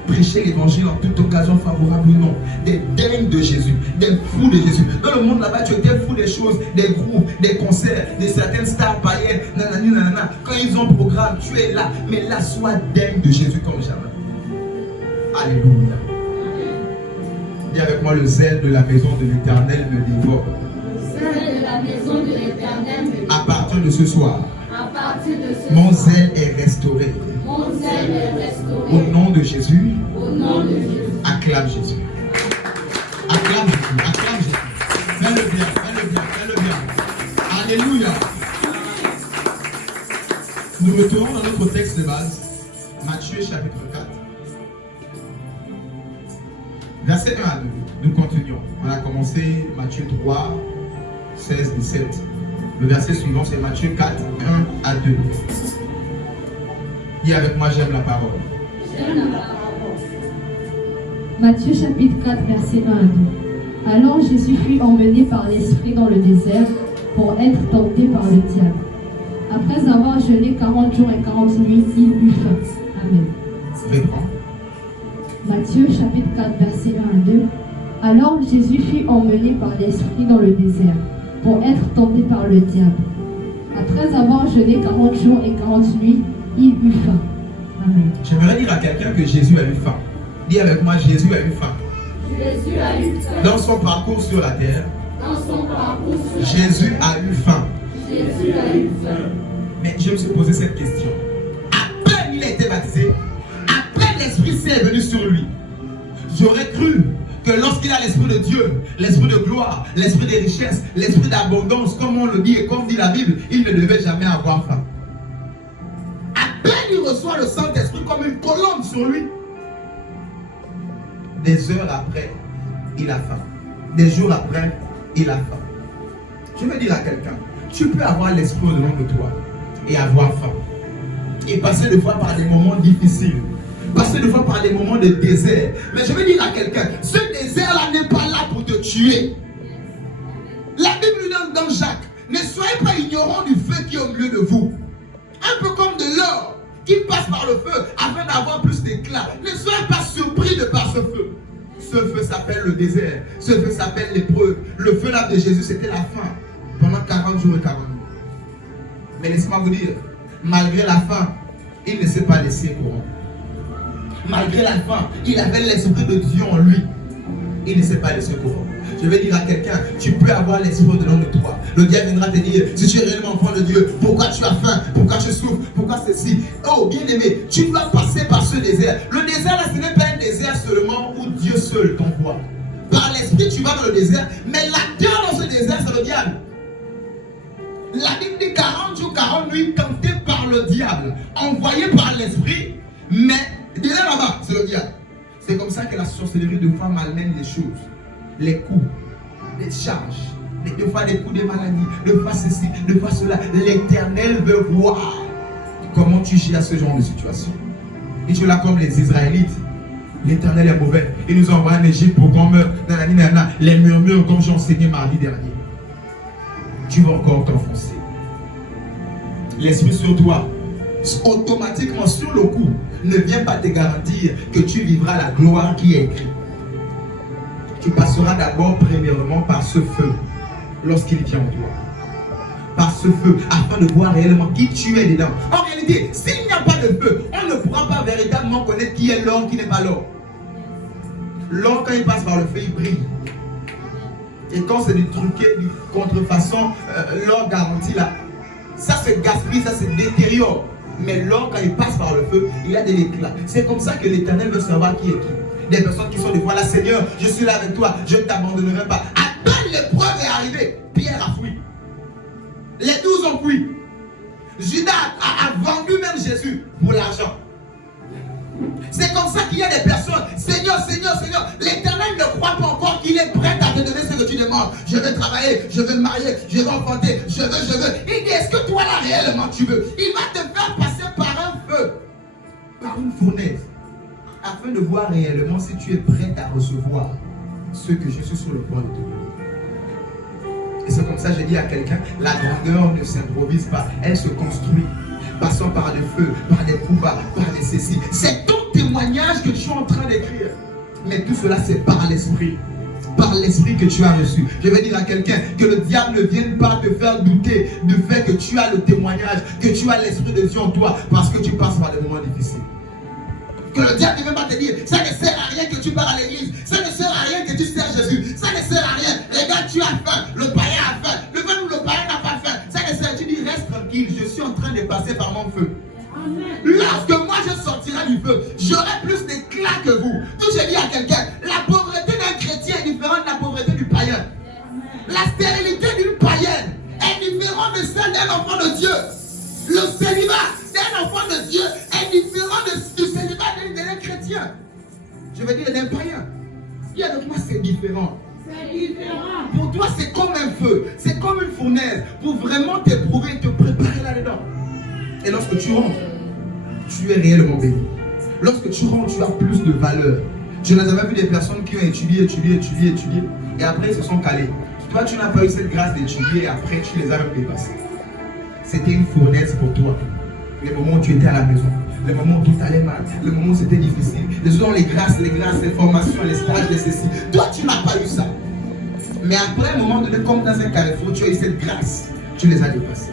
Prêchez l'évangile en toute occasion favorable ou non. Des dingues de Jésus, des fous de Jésus. Dans le monde là-bas, tu étais fou des choses, des groupes, des concerts, de certaines stars païennes, nanani, nanana. Quand ils ont programme, tu es là. Mais là, sois dingue de Jésus comme jamais. Alléluia. Dis avec moi, le zèle de la maison de l'Éternel me dévore. Le zèle de la maison de l'Éternel me dévore. À partir de ce soir, mon zèle est restauré. Mon zèle est restauré. Au nom de Jésus, acclame Jésus. Acclame Jésus, acclame Jésus. Fais-le bien, fais-le bien, fais-le bien. Alléluia. Nous retournons dans notre texte de base, Matthieu chapitre 4. Verset 1 à 2. Nous continuons. On a commencé Matthieu 3, 16, 17. Le verset suivant, c'est Matthieu 4, 1 à 2. Dis avec moi, j'aime la parole. J'aime la parole. Matthieu chapitre 4, verset 1 à 2. Alors Jésus fut emmené par l'Esprit dans le désert pour être tenté par le diable. Après avoir jeûné 40 jours et 40 nuits, il eut faim. Amen. Reprends. Matthieu chapitre 4 verset 1 à 2. Alors Jésus fut emmené par l'Esprit dans le désert pour être tenté par le diable. Après avoir jeûné 40 jours et 40 nuits, il eut faim. Amen. J'aimerais dire à quelqu'un que Jésus a eu faim. Dis avec moi, Jésus a eu faim. Jésus a eu faim. Dans son parcours sur la terre, Dans son parcours sur la Jésus terre, a eu faim. Jésus a eu faim. Mais je me suis posé cette question. À peine il a été baptisé, à peine l'Esprit Saint est venu sur lui. J'aurais cru que lorsqu'il a l'Esprit de Dieu, l'Esprit de gloire, l'Esprit des richesses, l'Esprit d'abondance, comme on le dit et comme dit la Bible, il ne devait jamais avoir faim. À peine il reçoit le Saint-Esprit comme une colombe sur lui. Des heures après, il a faim. Des jours après, il a faim. Je veux dire à quelqu'un, tu peux avoir l'Esprit au-dedans de toi et avoir faim. Et passer des fois par des moments difficiles. Passer des fois par des moments de désert. Mais je veux dire à quelqu'un, ce désert-là n'est pas là pour te tuer. La Bible nous donne dans Jacques, ne soyez pas ignorants du feu qui est au milieu de vous. Un peu comme de l'or qui passe par le feu afin d'avoir plus d'éclat. Ne soyez pas surpris de par ce feu. Ce feu s'appelle le désert. Ce feu s'appelle l'épreuve. Le feu là de Jésus, c'était la faim. Pendant 40 jours et 40 nuits. Mais laissez-moi vous dire, malgré la faim, il ne s'est pas laissé corrompre. Malgré la faim, il avait l'Esprit de Dieu en lui. Il ne s'est pas laissé corrompre. Je vais dire à quelqu'un, tu peux avoir l'Esprit au-dedans de toi. Le diable viendra te dire, si tu es réellement enfant de Dieu, pourquoi tu as faim? Pourquoi tu souffres? Pourquoi ceci? Oh, bien-aimé, tu dois passer par ce désert. Le désert là, ce n'est pas un désert seulement où Dieu seul t'envoie. Par l'Esprit, tu vas dans le désert, mais l'acteur dans ce désert, c'est le diable. La Bible dit 40 jours, 40 nuits, tenté par le diable, envoyé par l'Esprit, mais derrière là-bas, c'est le diable. C'est comme ça que la sorcellerie de fois malmène les choses. Les coups, les charges, des fois des coups de maladie, des fois ceci, des fois cela. L'Éternel veut voir comment tu gères ce genre de situation. Et tu es là comme les Israélites. L'Éternel est mauvais. Il nous envoie en Égypte pour qu'on meure. Les murmures comme j'ai enseigné mardi dernier. Tu vas encore t'enfoncer. L'Esprit sur toi, automatiquement sur le coup, ne vient pas te garantir que tu vivras la gloire qui est écrite. Tu passeras d'abord premièrement par ce feu lorsqu'il vient en toi. Par ce feu, afin de voir réellement qui tu es dedans. En réalité, s'il n'y a pas de feu, on ne pourra pas véritablement connaître qui est l'or, qui n'est pas l'or. L'or, quand il passe par le feu, il brille. Et quand c'est du truqué, du contrefaçon, l'or garanti là, ça se gaspille, ça se détériore. Mais l'or, quand il passe par le feu, il y a de l'éclat. C'est comme ça que l'Éternel veut savoir qui est qui. Des personnes qui sont des fois là, Seigneur, je suis là avec toi, je ne t'abandonnerai pas. À peine l'épreuve est arrivée, Pierre a fui. Les 12 ont fui. Judas a vendu même Jésus pour l'argent. C'est comme ça qu'il y a des personnes, Seigneur, Seigneur, Seigneur, l'Éternel ne croit pas encore qu'il est prêt à te donner ce que tu demandes. Je veux travailler, je veux me marier, je veux enfanter, je veux. Il dit, est-ce que toi là réellement tu veux? Il va te faire passer par un feu, par une fournaise, afin de voir réellement si tu es prêt à recevoir ce que je suis sur le point de te donner. Et c'est comme ça que je dis à quelqu'un, la grandeur ne s'improvise pas, elle se construit. Passant par des feux, par des coups bas, par des ceci. C'est ton témoignage que tu es en train d'écrire. Mais tout cela, c'est par l'Esprit. Par l'Esprit que tu as reçu. Je vais dire à quelqu'un que le diable ne vienne pas te faire douter du fait que tu as le témoignage, que tu as l'Esprit de Dieu en toi, parce que tu passes par des moments difficiles. Que le diable ne vienne pas te dire, ça ne sert à rien que tu pars à l'église, ça ne sert à rien que tu sers Jésus, ça ne sert à rien. Regarde, tu as faim, le païen a faim, le païen n'a pas faim. Ça ne sert, tu dis, reste tranquille, je suis en train de passer par mon feu. Amen. Lorsque moi je sortirai du feu, j'aurai plus d'éclat que vous. Tout je dis à quelqu'un, la pauvreté d'un chrétien est différente de la pauvreté du païen. La stérilité d'une païenne est différente de celle d'un enfant de Dieu. Le célibat d'un enfant de Dieu est différent du célibat d'un chrétien. Je veux dire d'un païen. Et avec moi c'est différent. C'est différent. Pour toi c'est comme un feu, c'est comme une fournaise pour vraiment t'éprouver, te préparer là-dedans. Et lorsque tu rentres, tu es réellement béni. Lorsque tu rentres, tu as plus de valeur. Je n'ai jamais vu des personnes qui ont étudié, et après ils se sont calés. Toi, tu n'as pas eu cette grâce d'étudier, et après tu les as même dépassés. C'était une fournaise pour toi. Les moments où tu étais à la maison, les moments où tout allait mal, les moments où c'était difficile. Les autres ont les grâces, les formations, les stages, les ceci. Toi, tu n'as pas eu ça. Mais après un moment donné, comme dans un carrefour, tu as eu cette grâce. Tu les as dépassés.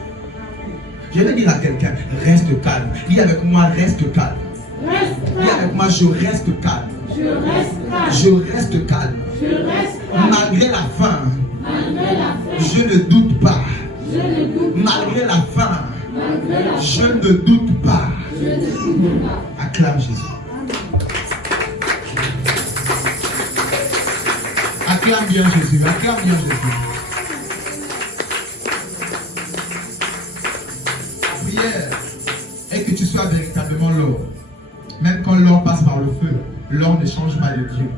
Je vais dire à quelqu'un, reste calme. Dis avec moi, reste calme. Dis avec moi, je reste calme. Je reste calme. Je reste calme. Je reste calme. Malgré la faim, Malgré la faim, je ne doute pas. je ne doute pas. Malgré la faim, Malgré la je faim, ne doute pas. je ne doute pas. Acclame Jésus. Acclame bien Jésus. Acclame bien Jésus. La prière est que tu sois véritablement l'or. Même quand l'or passe par le feu, l'or ne change pas de Dieu.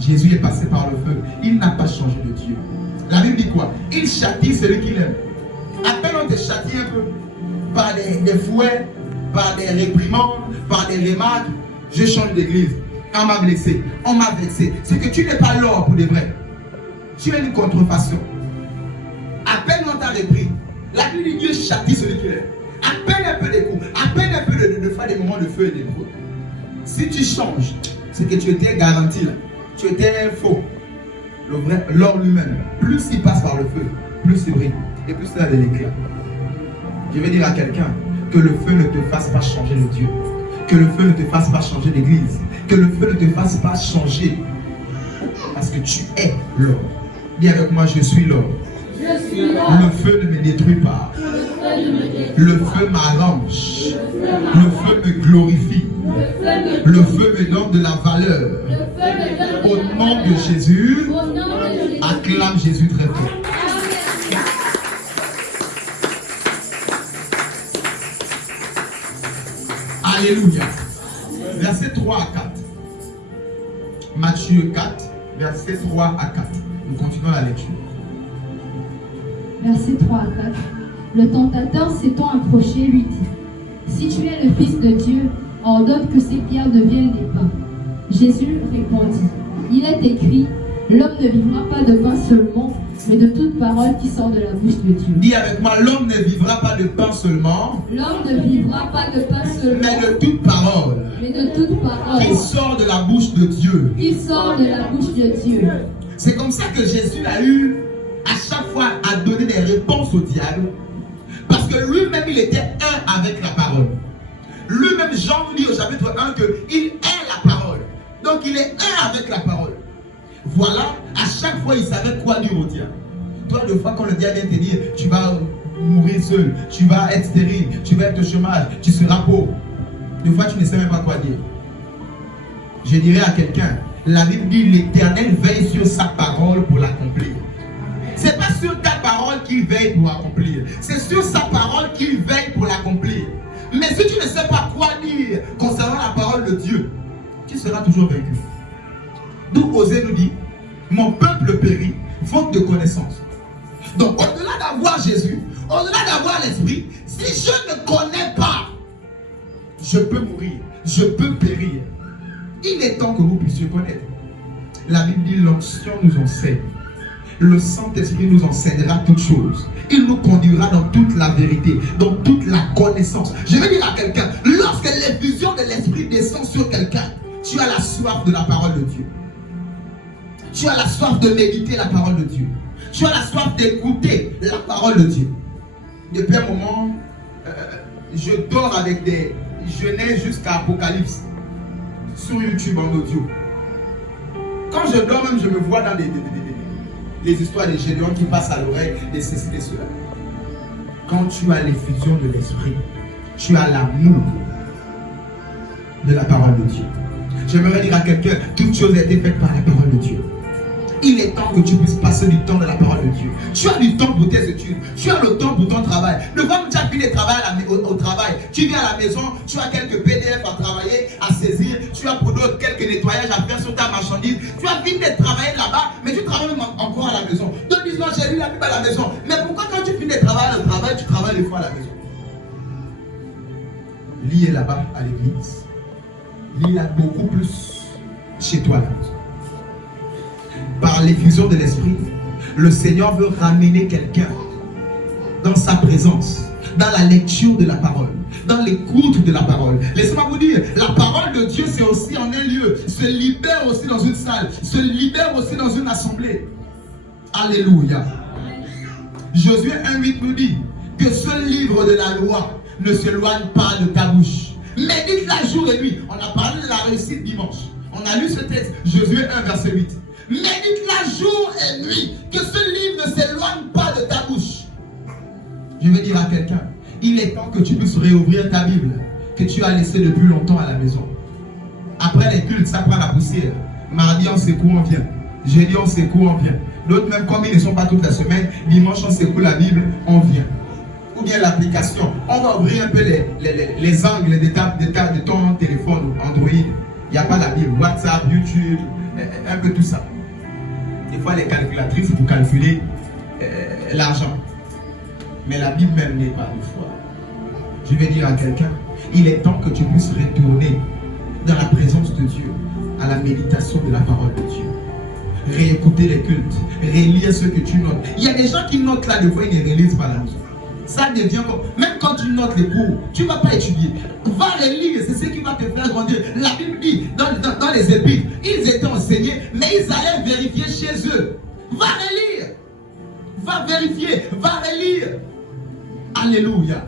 Jésus est passé par le feu. Il n'a pas changé de Dieu. La Bible dit quoi? Il châtie celui qu'il aime. À peine on te châtie un peu par des fouets, par des réprimandes, par des remarques. Je change d'église. On m'a blessé, on m'a vexé. C'est que tu n'es pas l'or pour de vrai. Tu es une contrefaçon. À peine on t'a repris. La Bible dit Dieu châtie celui qu'il aime. À peine un peu de coups, à peine un peu de faire des moments de feu et de feu. Si tu changes, c'est que tu étais garanti là. Tu étais faux. L'or lui-même, plus il passe par le feu, plus il brille et plus il a de l'éclat. Je vais dire à quelqu'un que le feu ne te fasse pas changer de Dieu, que le feu ne te fasse pas changer d'église, que le feu ne te fasse pas changer parce que tu es l'or. Dis avec moi, je suis l'or. Je suis l'or. Le feu ne me détruit pas. Le feu ne me détruit Le pas. feu m'arrange. Le Le feu me glorifie. feu Le feu me donne de la valeur. me donne Au de la nom valeur. de Jésus, Au nom de Jésus. acclame Jésus très fort. Amen. Alléluia. Versets 3 à 4. Matthieu 4, versets 3 à 4. Nous continuons la lecture. Versets 3 à 4. Le tentateur s'étant approché lui dit: Si tu es le Fils de Dieu, ordonne que ces pierres deviennent des pains. Jésus répondit: Il est écrit, l'homme ne vivra pas de pain seulement, mais de toute parole qui sort de la bouche de Dieu. Dis avec moi, l'homme ne vivra pas de pain seulement, L'homme ne vivra pas de pain seulement, mais de toute parole mais de toute parole qui sort de la bouche de Dieu. qui sort de la bouche de Dieu. C'est comme ça que Jésus a eu à chaque fois à donner des réponses au diable. Parce que lui-même, il était un avec la parole. Lui-même, Jean nous dit au chapitre 1 qu'il est la parole. Donc, il est un avec la parole. Voilà, à chaque fois, il savait quoi dire au diable. Toi, deux fois, quand le diable vient te dire, tu vas mourir seul, tu vas être stérile, tu vas être au chômage, tu seras pauvre. Des fois, tu ne sais même pas quoi dire. Je dirais à quelqu'un, la Bible dit, l'Éternel veille sur sa parole pour l'accomplir. C'est pas sur ta parole qu'il veille pour accomplir. C'est sur sa parole qu'il veille pour l'accomplir. Mais si tu ne sais pas quoi dire concernant la parole de Dieu, tu seras toujours vaincu. D'où Osée nous dit, mon peuple périt, faute de connaissance. Donc au-delà d'avoir Jésus, au-delà d'avoir l'Esprit, si je ne connais pas, je peux mourir, je peux périr. Il est temps que vous puissiez connaître. La Bible dit, l'onction nous enseigne. Le Saint-Esprit nous enseignera toutes choses. Il nous conduira dans toute la vérité, dans toute la connaissance. Je vais dire à quelqu'un, lorsque l'effusion de l'Esprit descend sur quelqu'un, tu as la soif de la parole de Dieu. Tu as la soif de méditer la parole de Dieu. Tu as la soif d'écouter la parole de Dieu. Depuis un moment, je dors avec des jeûnes jusqu'à Apocalypse sur YouTube en audio. Quand je dors même, je me vois dans les histoires des Gédéons qui passent à l'oreille, de ceci, de cela. Quand tu as l'effusion de l'Esprit, tu as l'amour de la parole de Dieu. J'aimerais dire à quelqu'un, toute chose a été faite par la parole de Dieu. Il est temps que tu puisses passer du temps de la parole de Dieu. Tu as du temps pour tes études. Tu as le temps pour ton travail. Le moment où tu as fini de travailler au travail, tu viens à la maison, tu as quelques PDF à travailler, à saisir. Tu as pour d'autres quelques nettoyages à faire sur ta marchandise. Tu as fini de travailler là-bas, mais tu travailles même encore à la maison. Donc dis-moi, j'ai lu la Bible à la maison. Mais pourquoi quand tu finis de travailler au travail, tu travailles des fois à la maison? Lis là-bas à l'église. Lis là beaucoup plus chez toi à la maison. Par l'effusion de l'Esprit, le Seigneur veut ramener quelqu'un dans sa présence, dans la lecture de la parole, dans l'écoute de la parole. Laissez-moi vous dire, la parole de Dieu, c'est aussi en un lieu, se libère aussi dans une salle, se libère aussi dans une assemblée. Alléluia. Josué 1,8 nous dit que ce livre de la loi ne s'éloigne pas de ta bouche. Médite-la jour et nuit. On a parlé de la réussite dimanche. On a lu ce texte, Josué 1, verset 8. Médite-la jour et nuit, que ce livre ne s'éloigne pas de ta bouche. Je vais dire à quelqu'un, il est temps que tu puisses réouvrir ta Bible, que tu as laissée depuis longtemps à la maison. Après les cultes, ça prend la poussière. Mardi, on secoue, on vient. Jeudi, on secoue, on vient. D'autres, même comme ils ne sont pas toute la semaine, dimanche, on secoue la Bible, on vient. Ou bien l'application. On va ouvrir un peu les angles de ton téléphone Android. Il n'y a pas la Bible. WhatsApp, YouTube, un peu tout ça. Des fois, les calculatrices, pour calculer l'argent. Mais la Bible même n'est pas une foi. Je vais dire à quelqu'un, il est temps que tu puisses retourner dans la présence de Dieu, à la méditation de la parole de Dieu. Réécouter les cultes, relire ce que tu notes. Il y a des gens qui notent là, des fois ils ne réalisent pas la leçon. Ça devient comme, même quand tu notes les cours, tu ne vas pas étudier. Va les lire, c'est ce qui va te faire grandir. La Bible dit, dans les épîtres, ils étaient enseignés, mais ils allaient vérifier chez eux. Va relire, va vérifier, va relire. Alléluia.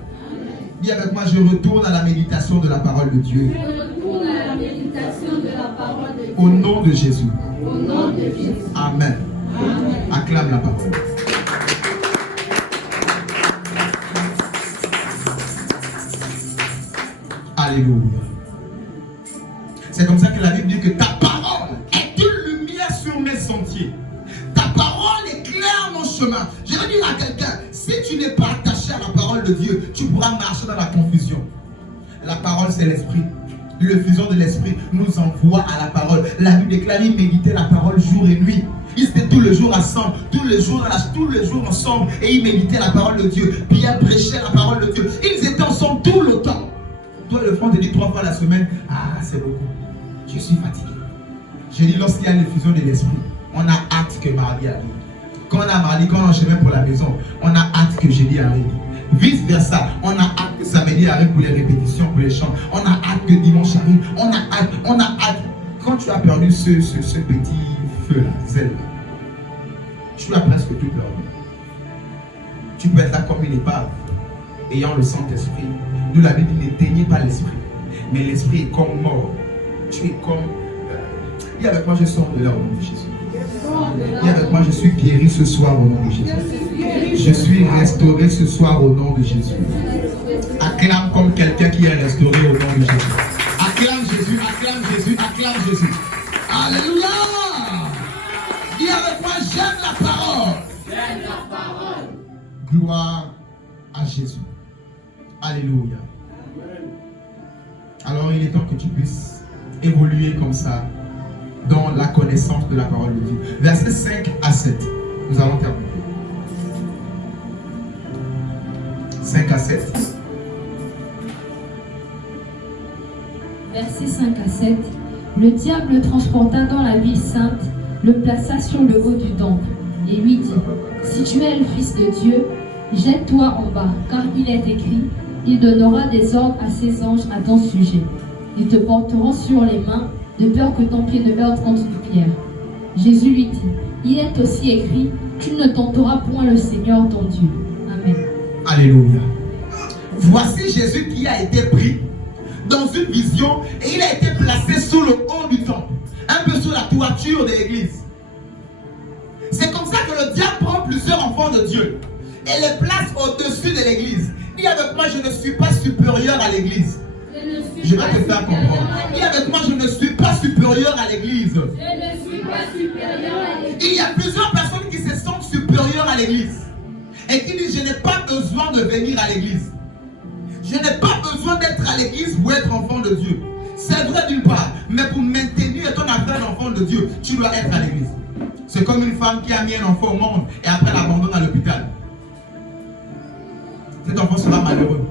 Dis avec moi, je retourne à la méditation de la parole de Dieu. Je retourne à la méditation de la parole de Dieu. Au nom de Jésus. Au nom de Jésus. Amen. Amen. Acclame la parole. Alléluia. C'est comme ça que la Bible dit que ta parole est une lumière sur mes sentiers. Ta parole éclaire mon chemin. Je veux dire à quelqu'un, si tu n'es pas attaché à la parole de Dieu, tu pourras marcher dans la confusion. La parole, c'est l'esprit. Le fusion de l'esprit nous envoie à la parole. La Bible déclare, ils méditaient la parole jour et nuit. Ils étaient tous les jours ensemble, tous les jours ensemble, et ils méditaient la parole de Dieu. Pierre prêchait la parole de Dieu. Ils étaient ensemble tout le temps. Toi, le front te dit 3 fois la semaine, ah, c'est beaucoup. Je suis fatigué. Je dis, lorsqu'il y a l'effusion de l'esprit, on a hâte que mardi arrive. Quand on a mardi, quand on est en chemin pour la maison, on a hâte que jeudi arrive. Vice versa, on a hâte que samedi arrive pour les répétitions, pour les chants. On a hâte que dimanche arrive. On a hâte. Quand tu as perdu ce petit feu-là, zèle, tu as presque tout perdu. Tu peux être là comme une épave, ayant le Saint-Esprit. Nous, la Bible n'éteignez pas l'esprit. Mais l'esprit est comme mort. Tu es comme... Dis avec moi, je sors de là au nom de Jésus. Dis avec moi, je suis guéri ce soir au nom de Jésus. Je suis restauré ce soir au nom de Jésus. Acclame comme quelqu'un qui est restauré au nom de Jésus. Acclame Jésus, acclame Jésus, acclame Jésus. Alléluia. Dis avec moi, j'aime la parole. J'aime la parole. Gloire à Jésus. Alléluia. Alors il est temps que tu puisses évoluer comme ça dans la connaissance de la parole de Dieu. Versets 5 à 7. Nous allons terminer. 5 à 7. Versets 5 à 7. Le diable le transporta dans la ville sainte, le plaça sur le haut du temple, et lui dit, si tu es le Fils de Dieu, jette-toi en bas, car il est écrit, il donnera des ordres à ses anges à ton sujet. Ils te porteront sur les mains, de peur que ton pied ne heurte contre une pierre. Jésus lui dit, il est aussi écrit, tu ne tenteras point le Seigneur ton Dieu. Amen. Alléluia. Voici Jésus qui a été pris dans une vision et il a été placé sous le haut du temple, un peu sous la toiture de l'église. C'est comme ça que le diable prend plusieurs enfants de Dieu et les place au-dessus de l'église. Dis avec moi, je ne suis pas supérieur à l'église. Je vais te faire comprendre. Dis avec moi, je ne suis pas supérieur à l'église. Je ne suis pas supérieur à l'église. Il y a plusieurs personnes qui se sentent supérieures à l'église et qui disent, je n'ai pas besoin de venir à l'église. Je n'ai pas besoin d'être à l'église pour être enfant de Dieu. C'est vrai d'une part, mais pour maintenir ton affaire d'enfant de Dieu, tu dois être à l'église. C'est comme une femme qui a mis un enfant au monde et après l'abandonne à l'hôpital. Cet enfant sera malheureux.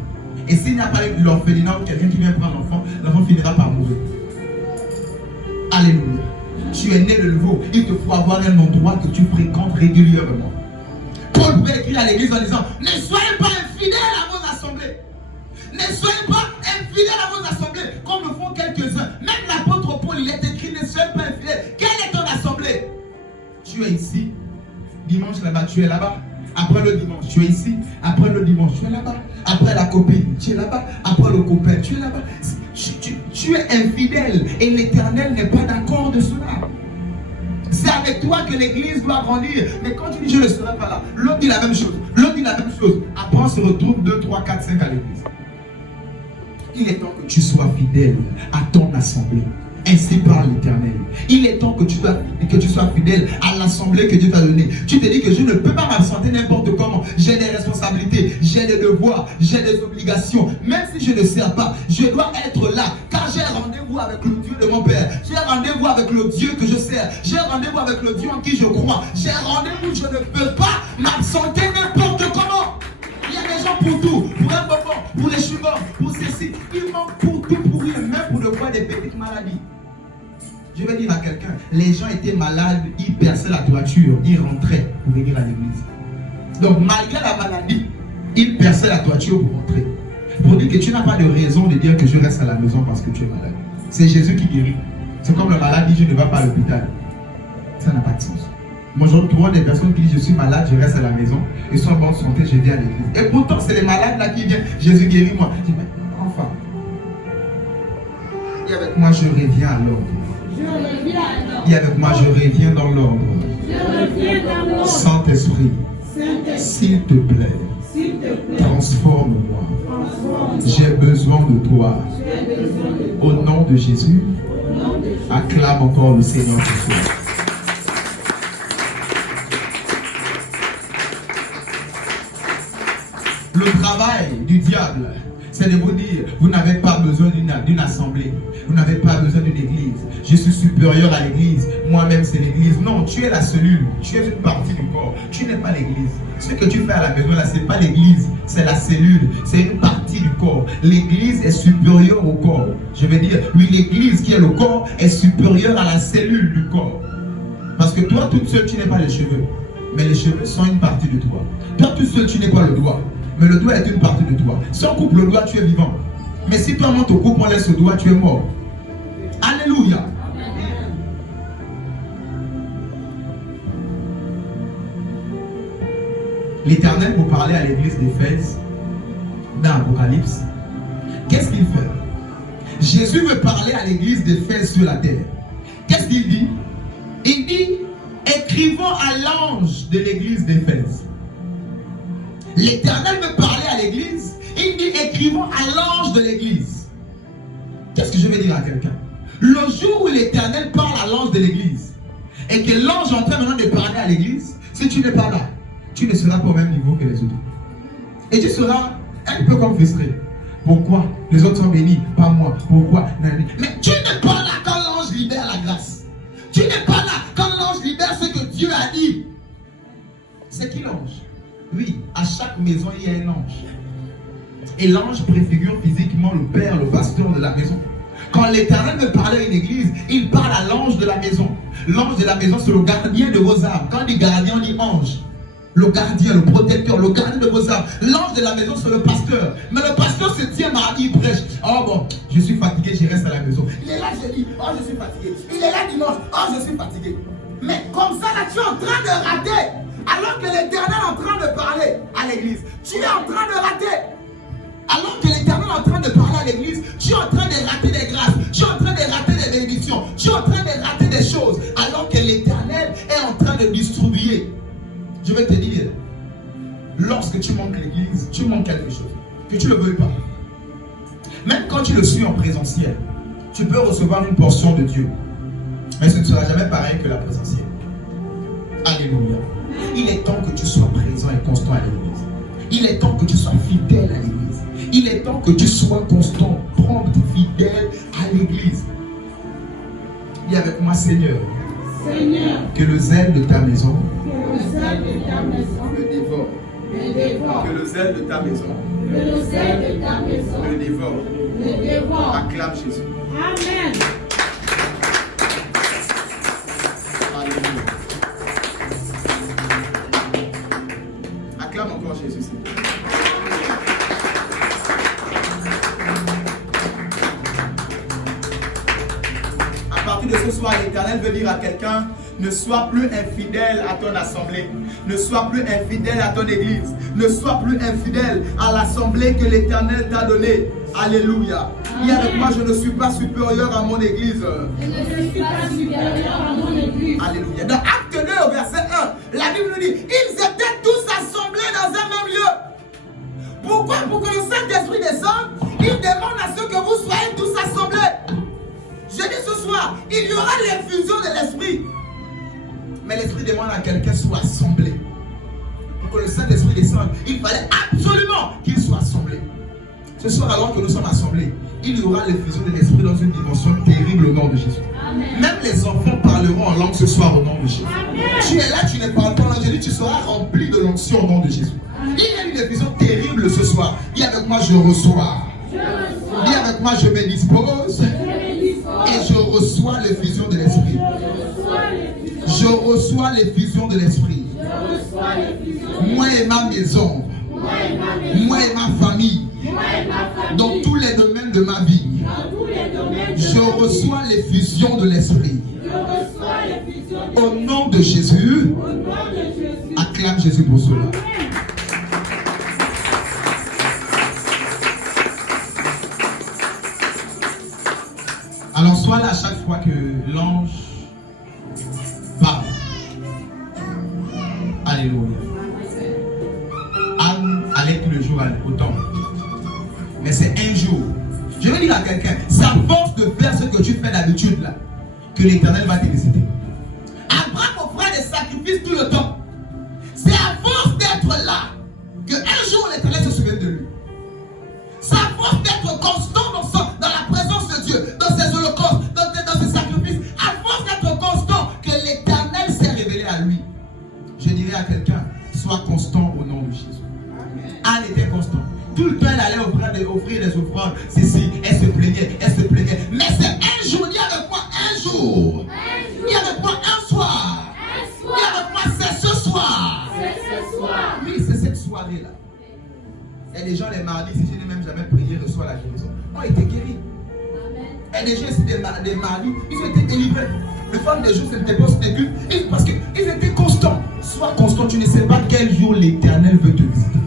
Et s'il n'y a pas l'orphelinat ou quelqu'un qui vient prendre l'enfant finira par mourir. Alléluia. Tu es né de nouveau. Il te faut avoir un endroit que tu fréquentes régulièrement. Paul pouvait écrire à l'église en disant, ne soyez pas fidèles à vos assemblées. Ne soyez pas infidèles à vos assemblées, comme le font quelques-uns. Même l'apôtre Paul, il est écrit, ne soyez pas infidèles. Quelle est ton assemblée? Tu es ici. Dimanche là-bas, tu es là-bas. Après le dimanche, tu es ici. Après le dimanche, tu es là-bas. Après la copine, tu es là-bas. Après le copain, tu es là-bas. Tu es infidèle et l'Éternel n'est pas d'accord de cela. C'est avec toi que l'église doit grandir. Mais quand tu dis je ne serai pas là, l'autre dit la même chose. L'autre dit la même chose. Après on se retrouve 2, 3, 4, 5 à l'église. Il est temps que tu sois fidèle à ton assemblée. Ainsi parle l'Éternel. Il est temps que tu sois fidèle à l'assemblée que Dieu t'a donnée. Tu te dis que je ne peux pas m'absenter n'importe comment. J'ai des responsabilités, j'ai des devoirs, j'ai des obligations. Même si je ne sers pas, je dois être là. Car j'ai rendez-vous avec le Dieu de mon Père. J'ai rendez-vous avec le Dieu que je sers. J'ai rendez-vous avec le Dieu en qui je crois. J'ai rendez-vous, je ne peux pas m'absenter n'importe comment. Il y a des gens pour tout, pour un moment, pour les cheveux, pour ceci. Ils manquent pour tout, pour rien, même pour le poids des petites maladies. Je vais dire à quelqu'un, les gens étaient malades, ils perçaient la toiture, ils rentraient pour venir à l'église. Donc malgré la maladie, ils perçaient la toiture pour rentrer. Pour dire que tu n'as pas de raison de dire que je reste à la maison parce que tu es malade. C'est Jésus qui guérit. C'est comme le malade dit je ne vais pas à l'hôpital. Ça n'a pas de sens. Moi, je retrouve des personnes qui disent je suis malade, je reste à la maison. Ils sont en bonne santé, je viens à l'église. Et pourtant, c'est les malades là qui viennent. Jésus guérit moi. Je dis, mais enfin. Et avec moi, je reviens à l'ordre. Et avec moi, je reviens dans l'ordre. Saint-Esprit, s'il te plaît, transforme-moi. J'ai besoin de toi. Au nom de Jésus, acclame encore le Seigneur ce soir. Le travail du diable, c'est de vous dire, vous n'avez pas besoin d'une assemblée, vous n'avez pas besoin d'une église. Je suis supérieur à l'église, moi-même c'est l'église. Non, tu es la cellule, tu es une partie du corps, tu n'es pas l'église. Ce que tu fais à la maison là, c'est pas l'église, c'est la cellule, c'est une partie du corps. L'église est supérieure au corps. Je vais dire, oui, l'église qui est le corps est supérieure à la cellule du corps. Parce que toi toute seule, tu n'es pas les cheveux, mais les cheveux sont une partie de toi. Toi tout seul, tu n'es pas le doigt. Mais le doigt est une partie de toi. Si on coupe le doigt, tu es vivant. Mais si toi, on te coupe, on laisse le doigt, tu es mort. Alléluia. L'Éternel, pour parler à l'église d'Éphèse, dans l'Apocalypse, qu'est-ce qu'il fait? Jésus veut parler à l'église d'Éphèse sur la terre. Qu'est-ce qu'il dit? Il dit, écrivons à l'ange de l'église d'Éphèse. L'Éternel veut parler à l'église. Il dit écrivons à l'ange de l'église. Qu'est-ce que je vais dire à quelqu'un? Le jour où l'Éternel parle à l'ange de l'église et que l'ange est en train maintenant de parler à l'église, si tu n'es pas là, tu ne seras pas au même niveau que les autres. Et tu seras un peu comme frustré. Pourquoi les autres sont bénis, pas moi? Pourquoi? Mais tu n'es pas là quand l'ange libère la grâce. Tu n'es pas là quand l'ange libère ce que Dieu a dit. C'est qui l'ange? Oui, à chaque maison, il y a un ange. Et l'ange préfigure physiquement le père, le pasteur de la maison. Quand l'Éternel veut parler à une église, il parle à l'ange de la maison. L'ange de la maison, c'est le gardien de vos âmes. Quand on dit gardien, on dit ange. Le gardien, le protecteur, le gardien de vos âmes. L'ange de la maison, c'est le pasteur. Mais le pasteur se tient mardi, il prêche. Oh bon, je suis fatigué, je reste à la maison. Il est là jeudi, oh je suis fatigué. Il est là dimanche, oh je suis fatigué. Mais comme ça, là, tu es en train de rater. Alors que l'Éternel est en train de parler à l'église, tu es en train de rater. Alors que l'Éternel est en train de parler à l'église, tu es en train de rater des grâces, tu es en train de rater des bénédictions, tu es en train de rater des choses. Alors que l'Éternel est en train de distribuer. Je vais te dire, lorsque tu manques l'église, tu manques quelque chose, que tu ne le veuilles pas. Même quand tu le suis en présentiel, tu peux recevoir une portion de Dieu. Mais ce ne sera jamais pareil que la présentielle. Alléluia. Il est temps que tu sois présent et constant à l'église. Il est temps que tu sois fidèle à l'église. Il est temps que tu sois constant, prompt, fidèle à l'église. Dis avec moi, Seigneur. Seigneur, Que le zèle de ta maison que le zèle de ta maison me dévore. me dévore. Que le zèle de ta maison Que le zèle de ta maison me dévore. me dévore. Acclame Jésus. Amen. Alléluia. Acclame encore Jésus. soir, l'Éternel veut dire à quelqu'un, ne sois plus infidèle à ton assemblée. Ne sois plus infidèle à ton église. Ne sois plus infidèle à l'assemblée que l'Éternel t'a donnée. Alléluia. Dis avec moi, je ne suis pas supérieur à mon église. Je ne suis pas supérieur à mon église. Alléluia. Dans Acte 2, au verset 1, la Bible nous dit, ils étaient tous assemblés dans un même lieu. Pourquoi? Pour que le Saint-Esprit descende, il demande à ce que vous soyez tous assemblés. Je dis ce soir, il y aura l'infusion de l'Esprit. Mais l'Esprit demande à quelqu'un soit assemblé. Pour que le Saint-Esprit descende, il fallait absolument qu'il soit assemblé. Ce soir, alors que nous sommes assemblés, il y aura l'effusion de l'Esprit dans une dimension terrible au nom de Jésus. Amen. Même les enfants parleront en langue ce soir au nom de Jésus. Amen. Tu es là, tu ne parles pas en langue. Je dis, tu seras rempli de l'onction au nom de Jésus. Amen. Il y a une effusion terrible ce soir. Dis avec moi, je reçois. Je reçois. Dis avec moi, je me dispose. Et je reçois l'effusion de l'Esprit. Je reçois l'effusion de l'Esprit. Moi et ma maison. Moi et ma famille. Dans tous les domaines de ma vie. Je reçois l'effusion de l'Esprit. Au nom de Jésus. Acclame Jésus pour cela. Alors sois là à chaque fois que l'ange parle. Alléluia. Anne allait tous les jours au temple. Mais c'est un jour. Je vais dire à quelqu'un, c'est à force de faire ce que tu fais d'habitude là, que l'Éternel va te visiter. Abraham offrait des sacrifices tout le temps. C'est à force d'être là que un jour l'Éternel se souvient de lui. C'est à force d'être constant dans la présence de Dieu, dans ses holocaustes, dans ses sacrifices, à force d'être constant que l'Éternel s'est révélé à lui. Je dirais à quelqu'un, sois constant au nom de Jésus. Anne était constant. Tout le temps, elle allait offrir des offrandes. Ceci, elle se plaignait. Mais c'est un jour, dis avec moi, un jour. Dis avec moi, un soir. Dis avec moi, c'est ce soir. Oui, c'est cette soirée-là. Il y a des gens, les mardis, si je n'ai même jamais prié, reçoit la guérison. Oh, ils étaient guéris. Et des gens, des mardis, ils ont été délivrés. Le fan des jours, ce n'était pas ce début. Parce qu'ils étaient constants. Sois constant, tu ne sais pas quel jour l'Éternel veut te visiter.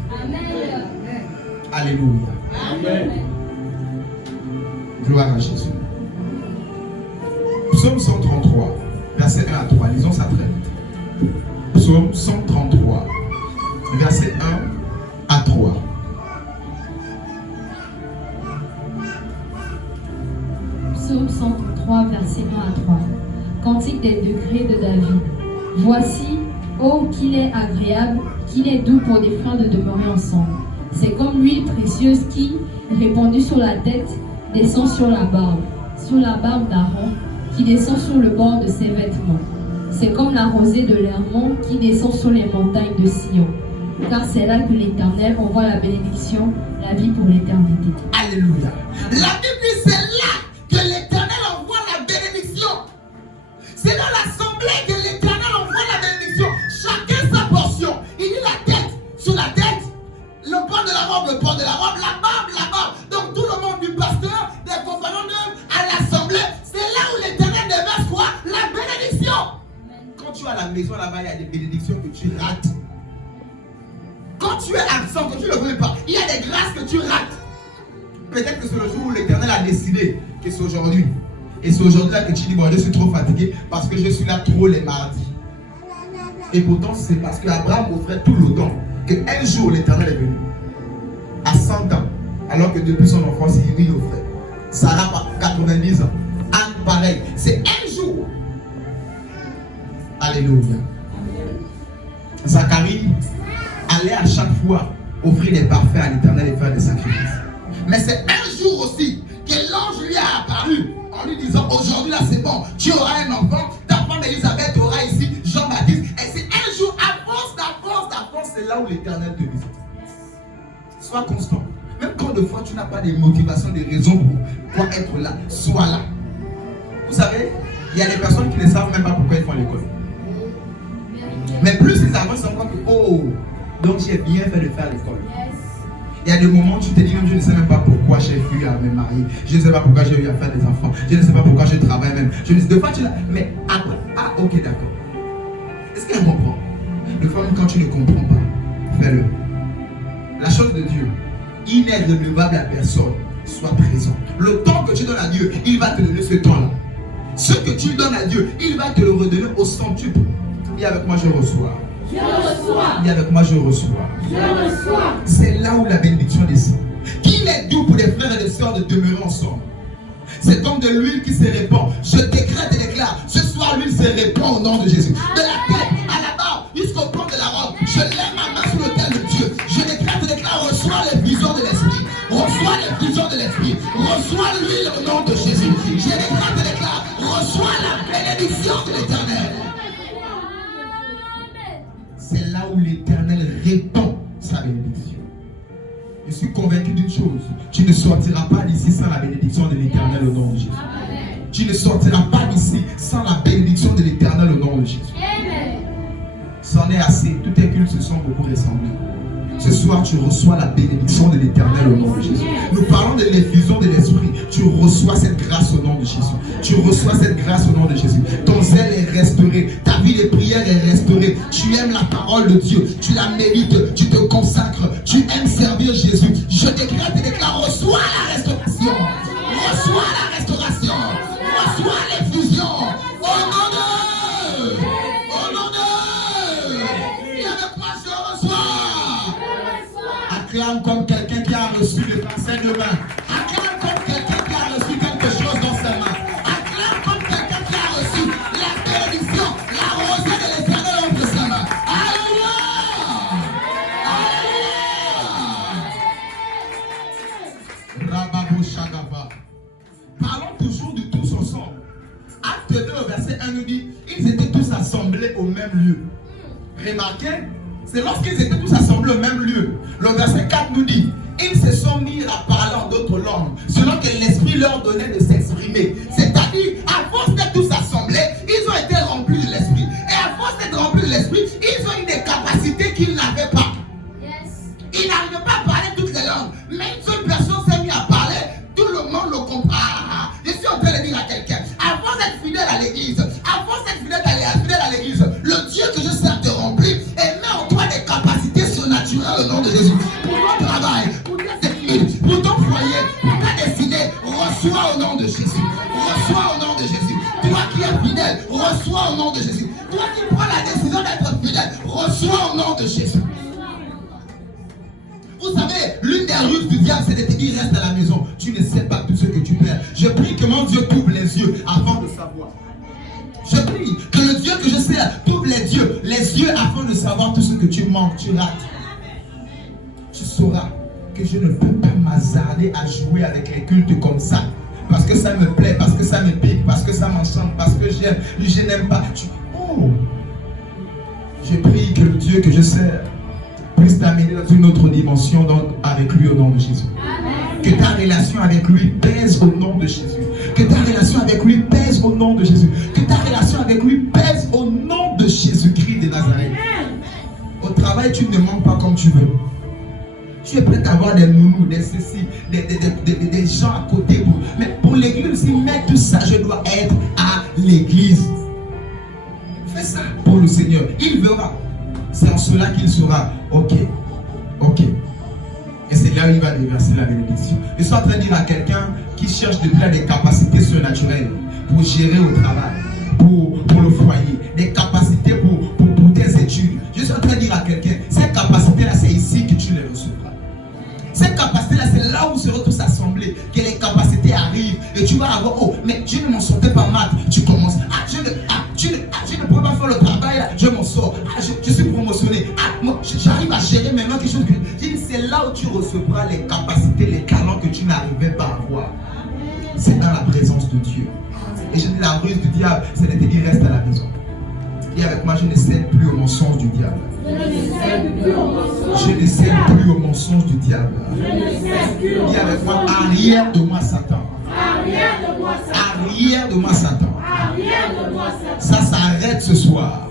Alléluia. Amen. Gloire à Jésus. Psaume 133, verset 1 à 3. Lisons ça très vite. Psaume 133, verset 1 à 3. Psaume 133, verset 1 à 3. Cantique des degrés de David. Voici, oh, qu'il est agréable, qu'il est doux pour des frères de demeurer ensemble. C'est comme l'huile précieuse qui, répandue sur la tête, descend sur la barbe d'Aaron, qui descend sur le bord de ses vêtements. C'est comme la rosée de l'Hermon qui descend sur les montagnes de Sion. Car c'est là que l'Éternel envoie la bénédiction, la vie pour l'éternité. Alléluia. La Bible dit c'est là que l'Éternel envoie la bénédiction. C'est dans l'assemblée que l'Éternel envoie la bénédiction. Chacun sa portion. Il dit la tête sur la tête. Le port de la robe, la barbe. Donc tout le monde du pasteur, des compagnons d'œuvre, à l'assemblée, c'est là où l'Éternel déverse quoi? La bénédiction. Quand tu es à la maison là-bas, il y a des bénédictions que tu rates. Quand tu es absent, que tu ne le veux pas, il y a des grâces que tu rates. Peut-être que c'est le jour où l'Éternel a décidé que c'est aujourd'hui. Et c'est aujourd'hui là que tu dis, bon, je suis trop fatigué parce que je suis là trop les mardis. Et pourtant, c'est parce qu'Abraham offrait tout le temps qu'un jour l'Éternel est venu. À 100 ans. Alors que depuis son enfance, il offrait. Sarah, 90 ans. Anne, pareil. C'est un jour. Alléluia. Zacharie allait à chaque fois offrir des parfums à l'Éternel et faire des sacrifices. Mais c'est un jour aussi que l'ange lui a apparu en lui disant, aujourd'hui là c'est bon, tu auras un enfant, ta femme Elisabeth aura ici Jean-Baptiste. Et c'est un jour, à force, c'est là où l'Éternel te visite. Sois constant. Même quand de fois tu n'as pas de motivation, de raison pour être là, sois là. Vous savez, il y a des personnes qui ne savent même pas pourquoi ils font l'école. Mais plus ils avancent, ils se rendent compte que, oh, donc j'ai bien fait de faire l'école. Il y a des moments où tu te dis même je ne sais même pas pourquoi. pourquoi j'ai eu à me marier. Je ne sais pas pourquoi j'ai eu à faire des enfants. Je ne sais pas pourquoi je travaille même. Je ne sais pas, mais après, ah ok d'accord. Est-ce qu'elle comprend? Le fois même quand tu ne comprends pas, fais-le. La chose de Dieu, il n'est renouvelable à personne. Sois présent. Le temps que tu donnes à Dieu, il va te donner ce temps-là. Ce que tu donnes à Dieu, il va te le redonner au centuple. Dis avec moi, je reçois. Je reçois. Dis avec moi, je reçois. Je reçois. C'est là où la bénédiction descend. Qu'il est doux pour les frères et les sœurs de demeurer ensemble. C'est comme de l'huile qui se répand. Je décrète et déclare, ce soir l'huile se répand au nom de Jésus. De la tête à la barbe jusqu'au point de la robe. Je lève ma main sur l'autel de Dieu. Je décrète et déclare, reçois les visions de l'esprit. Reçois les visions de l'esprit. Reçois l'huile au nom de Jésus. Je décrète et déclare, reçois la bénédiction de l'Éternel. C'est là où l'Éternel répand sa bénédiction. Je suis convaincu d'une chose. Tu ne sortiras pas d'ici sans la bénédiction de l'Éternel au nom de Jésus. Tu ne sortiras pas d'ici sans la bénédiction de l'Éternel au nom de Jésus. C'en est assez. Tous tes cultes se sont beaucoup ressemblés. Ce soir, tu reçois la bénédiction de l'Éternel au nom de Jésus. Nous parlons de l'effusion de l'Esprit. Tu reçois cette grâce au nom de Jésus. Tu reçois cette grâce au nom de Jésus. Ton zèle est restauré. Ta vie de prière est restaurée. Tu aimes la parole de Dieu. Tu la médites. Tu te consacres. Tu aimes servir Jésus. Je décrète et déclare, reçois la restauration. Reçois la restauration. Reçois l'effusion. Au nom de... Au nom de... Et avec moi, je reçois. Acclame comme quelqu'un qui a reçu le passé de main. Acclame comme quelqu'un qui a reçu quelque chose dans sa main. Acclame comme quelqu'un qui a reçu la bénédiction, la rosée de l'Éternel entre sa main. Alléluia! Alléluia! Rababo Shagaba. Parlons toujours de tous ensemble. Acte 2, verset 1 nous dit, ils étaient tous assemblés au même lieu. Remarquez, c'est lorsqu'ils étaient tous assemblés au même lieu. Le verset 4 nous dit, ils se sont mis à parler en d'autres langues, selon que l'Esprit leur donnait de s'exprimer. C'est-à-dire, à force d'être tous assemblés, ils ont été remplis de l'Esprit. Et à force d'être remplis de l'Esprit, ils ont eu des capacités qu'ils n'avaient pas. Ils n'arrivaient pas à parler toutes les langues. Mais une seule personne s'est mise à parler, tout le monde le comprend. Je suis en train de dire à quelqu'un, à force d'être fidèle à l'église, à force d'être fidèle à l'église, le Dieu que je sers te remplit et met en toi des capacités surnaturelles au nom de Jésus. Pour ton travail, pour tes études, pour ton foyer, pour ta destinée, reçois au nom de Jésus. Reçois au nom de Jésus. Toi qui es fidèle, reçois au nom de Jésus. Toi qui prends la décision d'être fidèle, reçois au nom de Jésus. Vous savez, l'une des ruses du diable, c'est de te dire reste à la maison. Tu ne sais pas tout ce que tu perds. Je prie que mon Dieu t'ouvre les yeux avant de savoir. Je prie que le Dieu que je sers t'ouvre les yeux afin de savoir tout ce que tu manques, tu rates. Tu sauras que je ne peux pas m'hasarder à jouer avec les cultes comme ça. Parce que ça me plaît, parce que ça me pique, parce que ça m'enchante, parce que j'aime. Je n'aime pas. Oh! Je prie que le Dieu que je sers puisse t'amener dans une autre dimension avec lui au nom de Jésus. Amen. Que ta relation avec lui pèse au nom de Jésus. Que ta relation avec lui pèse au nom de Jésus. Que ta relation avec lui pèse au nom de Jésus-Christ de Nazareth. Au travail, tu ne manques pas comme tu veux. Tu es prêt à avoir des nounous, des ceci, des gens à côté. Mais pour l'église aussi, mets tout ça, je dois être à l'église. Fais ça pour le Seigneur. Il verra. C'est en cela qu'il sera. Ok. Et c'est là où il va déverser la bénédiction. Je suis en train de dire à quelqu'un qui cherche de plein des capacités surnaturelles pour gérer au travail, pour le foyer, des capacités pour tes études. Je suis en train de dire à quelqu'un, ces capacités-là, c'est ici que tu les recevras. Ces capacités-là, c'est là où seront tous assemblés, que les capacités arrivent et tu vas avoir, oh, mais je ne m'en sortais pas mal. Tu commences, je ne peux pas faire le travail, là, je m'en sors, je suis promotionné, moi, j'arrive à gérer maintenant quelque chose que c'est là où tu recevras les capacités, les talents que tu n'arrivais pas à avoir. C'est dans la présence de Dieu. Et je dis la ruse du diable, c'est de te dire reste à la maison. Dis avec moi, je ne cède plus au mensonge du diable. Je ne cède plus au mensonge du diable. Dis avec moi, arrière de moi Satan. Arrière de moi Satan. Ça s'arrête ce soir.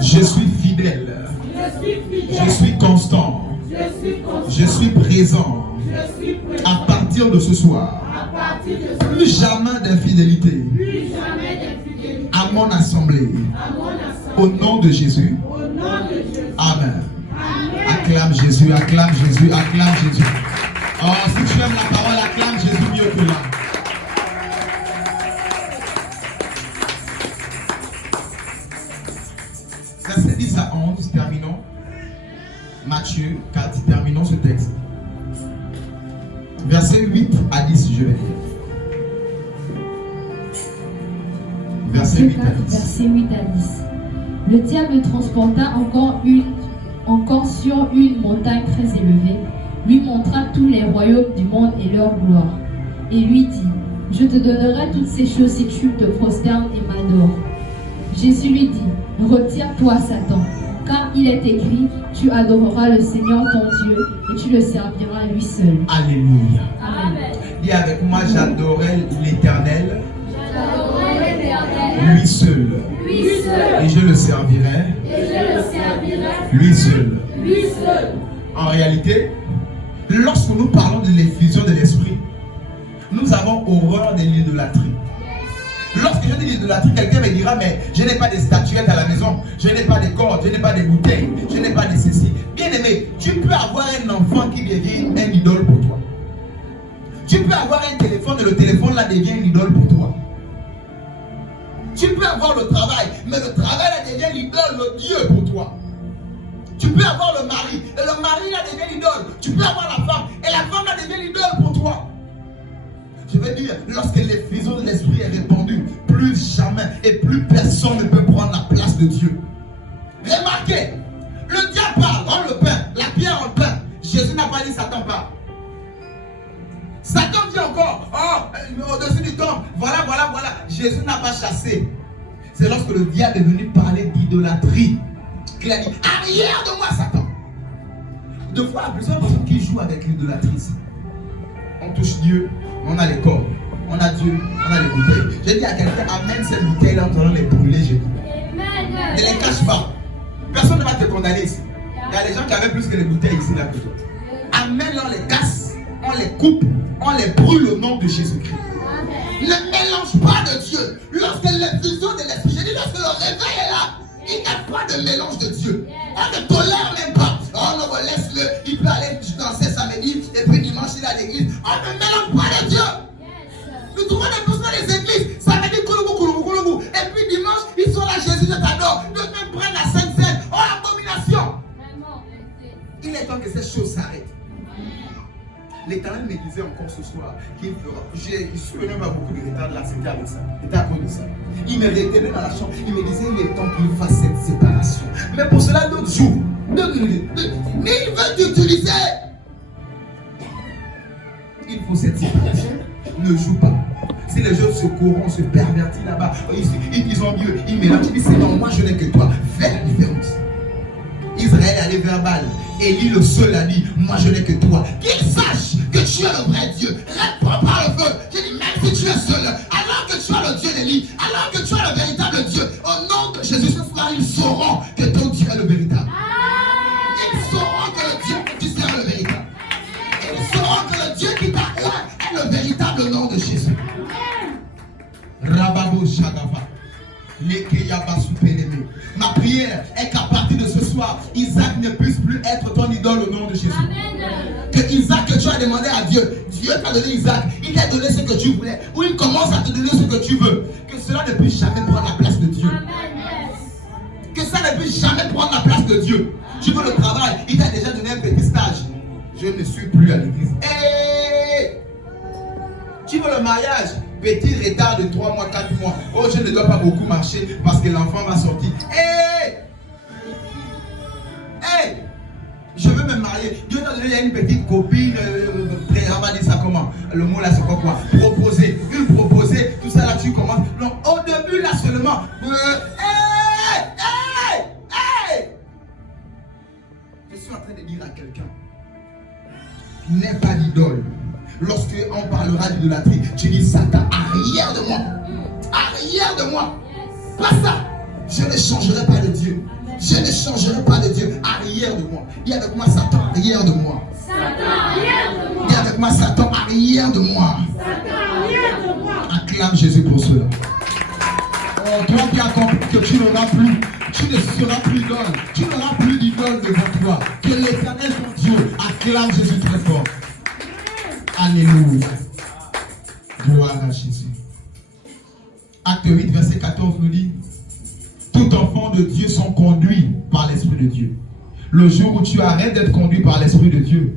Je suis fidèle. Je suis constant. Je suis présent. À partir de ce soir. Plus jamais d'infidélité. À mon assemblée. Au nom de Jésus. Amen. Acclame Jésus, acclame Jésus, acclame Jésus. Oh, si tu aimes la parole, acclame Jésus mieux que là. Verset 10 à 11, terminons. Matthieu 4, terminons ce texte. Verset 8 à 10, je vais lire. Verset 8 à 10. Verset 8 à 10. Le diable transporta encore sur une montagne très élevée, lui montra tous les royaumes du monde et leur gloire, et lui dit, je te donnerai toutes ces choses si tu te prosternes et m'adores. Jésus lui dit, retire-toi Satan, car il est écrit, tu adoreras le Seigneur ton Dieu et tu le serviras lui seul. Alléluia. Amen. Dis avec moi, j'adorais l'Éternel, lui seul. Et je le servirai, lui seul. En réalité, lorsque nous parlons de l'effusion de l'esprit, nous avons horreur de l'idolâtrie. Lorsque je dis l'idolâtrie, quelqu'un me dira, mais je n'ai pas de statuettes à la maison, je n'ai pas de cordes, je n'ai pas de bouteilles, je n'ai pas de ceci. Bien aimé, tu peux avoir un enfant qui devient un idole pour toi. Tu peux avoir un téléphone et le téléphone là devient une idole pour toi. Tu peux avoir le travail, mais le travail là devient l'idole, le Dieu pour toi. Tu peux avoir le mari, et le mari là devient l'idole. Tu peux avoir la femme, et la femme là devient l'idole pour toi. Je veux dire, lorsque l'effusion de l'esprit est répandue, plus jamais et plus personne ne peut prendre la place de Dieu. Remarquez, le diable parle, on le peint, la pierre on le peint. Jésus n'a pas dit Satan parle. Satan dit encore, oh, au-dessus du temple, voilà. Jésus n'a pas chassé. C'est lorsque le diable est venu parler d'idolâtrie qu'il a dit, arrière de moi Satan. Deux fois, plusieurs personnes qui jouent avec l'idolâtrie. On touche Dieu, on a les corps, on a Dieu, on a les bouteilles. J'ai dit à quelqu'un, amène cette bouteille-là, nous allons les brûler, j'ai dit. Ne les cache pas. Personne ne va te condamner ici. Il y a des gens qui avaient plus que les bouteilles ici, là, que toi. Amène-les, on les casse, on les coupe, on les brûle au nom de Jésus-Christ. Ne mélange pas de Dieu. Lorsque l'effusion de l'esprit, j'ai dit, lorsque le réveil est là, il n'y a pas de mélange de Dieu. On ne tolère même pas. Oh non, laisse-le, il peut aller danser samedi, et puis dimanche il est à l'église. On ne mélange pas de Dieu. Nous trouvons des personnes dans les églises, samedi, kouloubou. Et puis dimanche, ils sont là, Jésus, je t'adore. Deux même prennent la Sainte Seine. Oh, l'abomination. Il est temps que ces choses s'arrêtent. L'Éternel me disait encore ce soir qu'il fera. Je souviens pas beaucoup de retard de la c'était avec ça. C'était à cause de ça. Il me retenait dans la chambre. Il me disait il est temps qu'il fasse cette séparation. Mais pour cela, d'autres jours. Mais il veut t'utiliser. Il faut cette séparation. Ne joue pas. Si les jeunes se corrompent, se pervertissent là-bas, ils ont Dieu, ils mélangent. Ils disent non, moi je n'ai que toi. Fais la différence. Israël allait vers Baal. Élie le seul a dit, moi je n'ai que toi. Qu'il sache que tu es le vrai Dieu. Réponds par le feu. J'ai dit, même si tu es seul, alors que tu as le Dieu d'Élie, alors que tu as le véritable Dieu, au nom de Jésus, ce soir, ils sauront que ton Dieu est le véritable. Ils sauront que le Dieu que tu sers est le véritable. Ils sauront que le Dieu qui t'a oint est le véritable nom de Jésus. Rababo Shagafa. Ma prière est qu'à partir de ce soir, Isaac ne puisse plus être ton idole au nom de Jésus. Amen. Que Isaac, que tu as demandé à Dieu, Dieu t'a donné Isaac, il t'a donné ce que tu voulais, ou il commence à te donner ce que tu veux. Que cela ne puisse jamais prendre la place de Dieu. Amen. Que ça ne puisse jamais prendre la place de Dieu. Tu veux le travail, il t'a déjà donné un petit stage. Je ne suis plus à l'église. Hey! Tu veux le mariage? Petit retard de 3 mois, 4 mois. Oh, je ne dois pas beaucoup marcher parce que l'enfant va sortir. Hey! Hey! Je veux me marier. Dieu t'a donné une petite copine. On va dire ça comment? Le mot là, c'est quoi? Proposer. Une proposée. Tout ça là, tu commences. Non, au début là seulement. Hey! Hey! Hey! Je suis en train de dire à quelqu'un. N'aie pas d'idole. Lorsque on parlera d'idolâtrie, tu dis Satan, arrière de moi. Arrière de moi. Pas ça. Je ne changerai pas de Dieu. Je ne changerai pas de Dieu. Arrière. arrière de moi. Dis avec moi, Satan arrière de moi. Satan arrière de moi. Dis avec moi, Satan arrière de moi. Satan arrière de moi. Acclame Jésus pour cela. Oh, toi qui as compris que tu n'auras plus, tu ne seras plus idole, tu n'auras plus d'idole devant toi. Que l'Éternel ton Dieu acclame Jésus très fort. Alléluia. Gloire à Jésus. Acte 8, verset 14 nous dit: tout enfant de Dieu sont conduits par l'Esprit de Dieu. Le jour où tu arrêtes d'être conduit par l'Esprit de Dieu,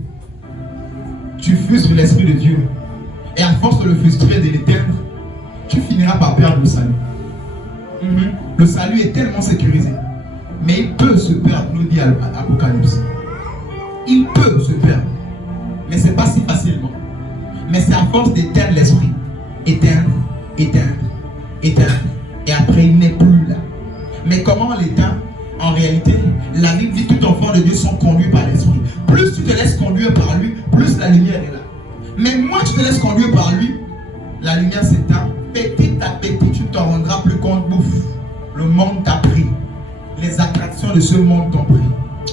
tu frustres l'Esprit de Dieu. Et à force de le frustrer, de l'éteindre, tu finiras par perdre le salut. Le salut est tellement sécurisé. Mais il peut se perdre, nous dit l'Apocalypse. Il peut se perdre. Mais ce n'est pas si facilement. Mais c'est à force d'éteindre l'esprit. Éteindre, éteindre, éteindre. Et après, il n'est plus là. Mais comment on l'éteint? En réalité, la Bible dit tout enfant de Dieu sont conduits par l'esprit. Plus tu te laisses conduire par lui, plus la lumière est là. Mais moins tu te laisses conduire par lui, la lumière s'éteint. Petit à petit, tu ne t'en rendras plus compte. Bouffe. Le monde t'a pris. Les attractions de ce monde t'ont pris.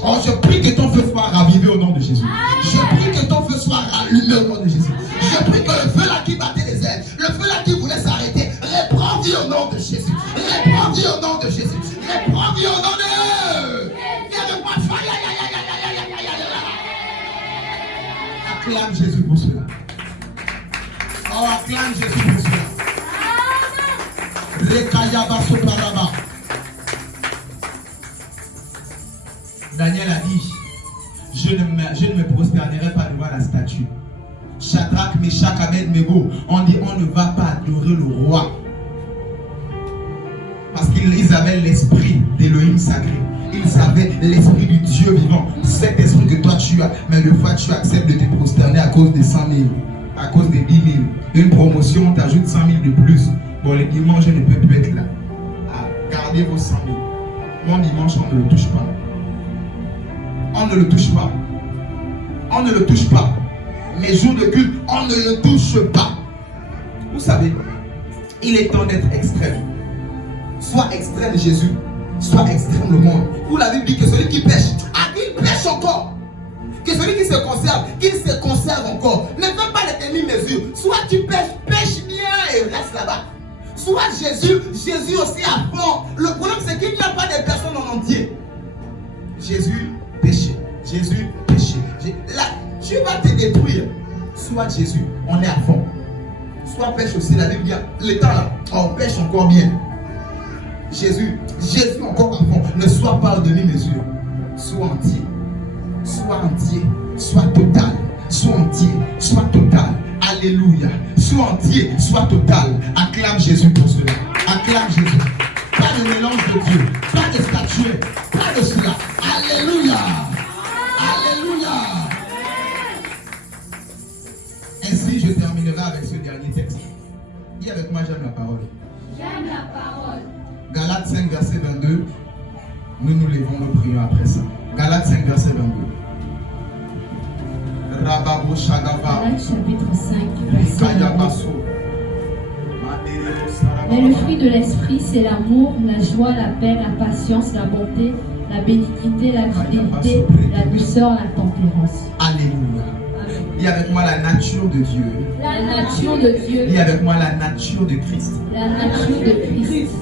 Oh, je prie que ton feu soit ravivé au nom de Jésus. Je prie que ton feu soit rallumé au nom de Jésus. Je prie que le feu là qui battait les ailes, le feu là qui voulait s'arrêter, reprends-y au nom de Jésus. Reprends-y au nom de Jésus. Reprends-y au nom de... Viens de moi, acclame Jésus pour cela. Oh, acclame Jésus pour cela. Rekayaba soparaba. Daniel a dit: je ne me prosternerai pas devant la statue. Shadrach, Meshach, Abednego, on dit on ne va pas adorer le roi. Parce qu'ils avaient l'esprit d'Élohim sacré. Ils avaient l'esprit du Dieu vivant. Cet esprit que toi tu as, mais le fois tu acceptes de te prosterner à cause des 100 000, à cause des 10 000. Une promotion, on t'ajoute 100 000 de plus. Bon, le dimanche, je ne peux plus être là. Ah, gardez vos 100 000. Mon dimanche, on ne le touche pas. On ne le touche pas. On ne le touche pas. Mes jours de culte, on ne le touche pas. Vous savez, il est temps d'être extrême. Soit extrême Jésus, soit extrême le monde. Où la Bible dit que celui qui pêche, il pêche encore. Que celui qui se conserve, qu'il se conserve encore. Ne fais pas les demi-mesures. Soit tu pêches, pêche bien et reste là-bas. Soit Jésus aussi à fond. Le problème c'est qu'il n'y a pas de personnes en entier. Jésus péché. Jésus péché. Là, tu vas te détruire. Soit Jésus, on est à fond. Soit pêche aussi, la Bible dit, le temps là, on pêche encore bien. Jésus encore à fond. Ne sois pas au demi-mesure. Sois entier. Sois entier. Sois total. Sois entier. Sois total. Alléluia. Sois entier. Sois total. Acclame Jésus pour cela. Acclame Jésus. Pas de mélange de Dieu. Pas de statues. Pas de cela. Alléluia. Alléluia. Ainsi, je terminerai avec ce dernier texte. Dis avec moi, j'aime la parole. J'aime la parole. Galates 5, verset 22. Nous nous levons, nous prions après ça. Galates 5, verset 22. Galates chapitre 5, verset 22. Mais le fruit de l'esprit, c'est l'amour, la joie, la paix, la patience, la bonté, la bénignité, la fidélité, la douceur, la tempérance. Alléluia. Dis avec moi la nature de Dieu. La nature de Dieu. Dis avec moi la nature de Christ. La nature de Christ.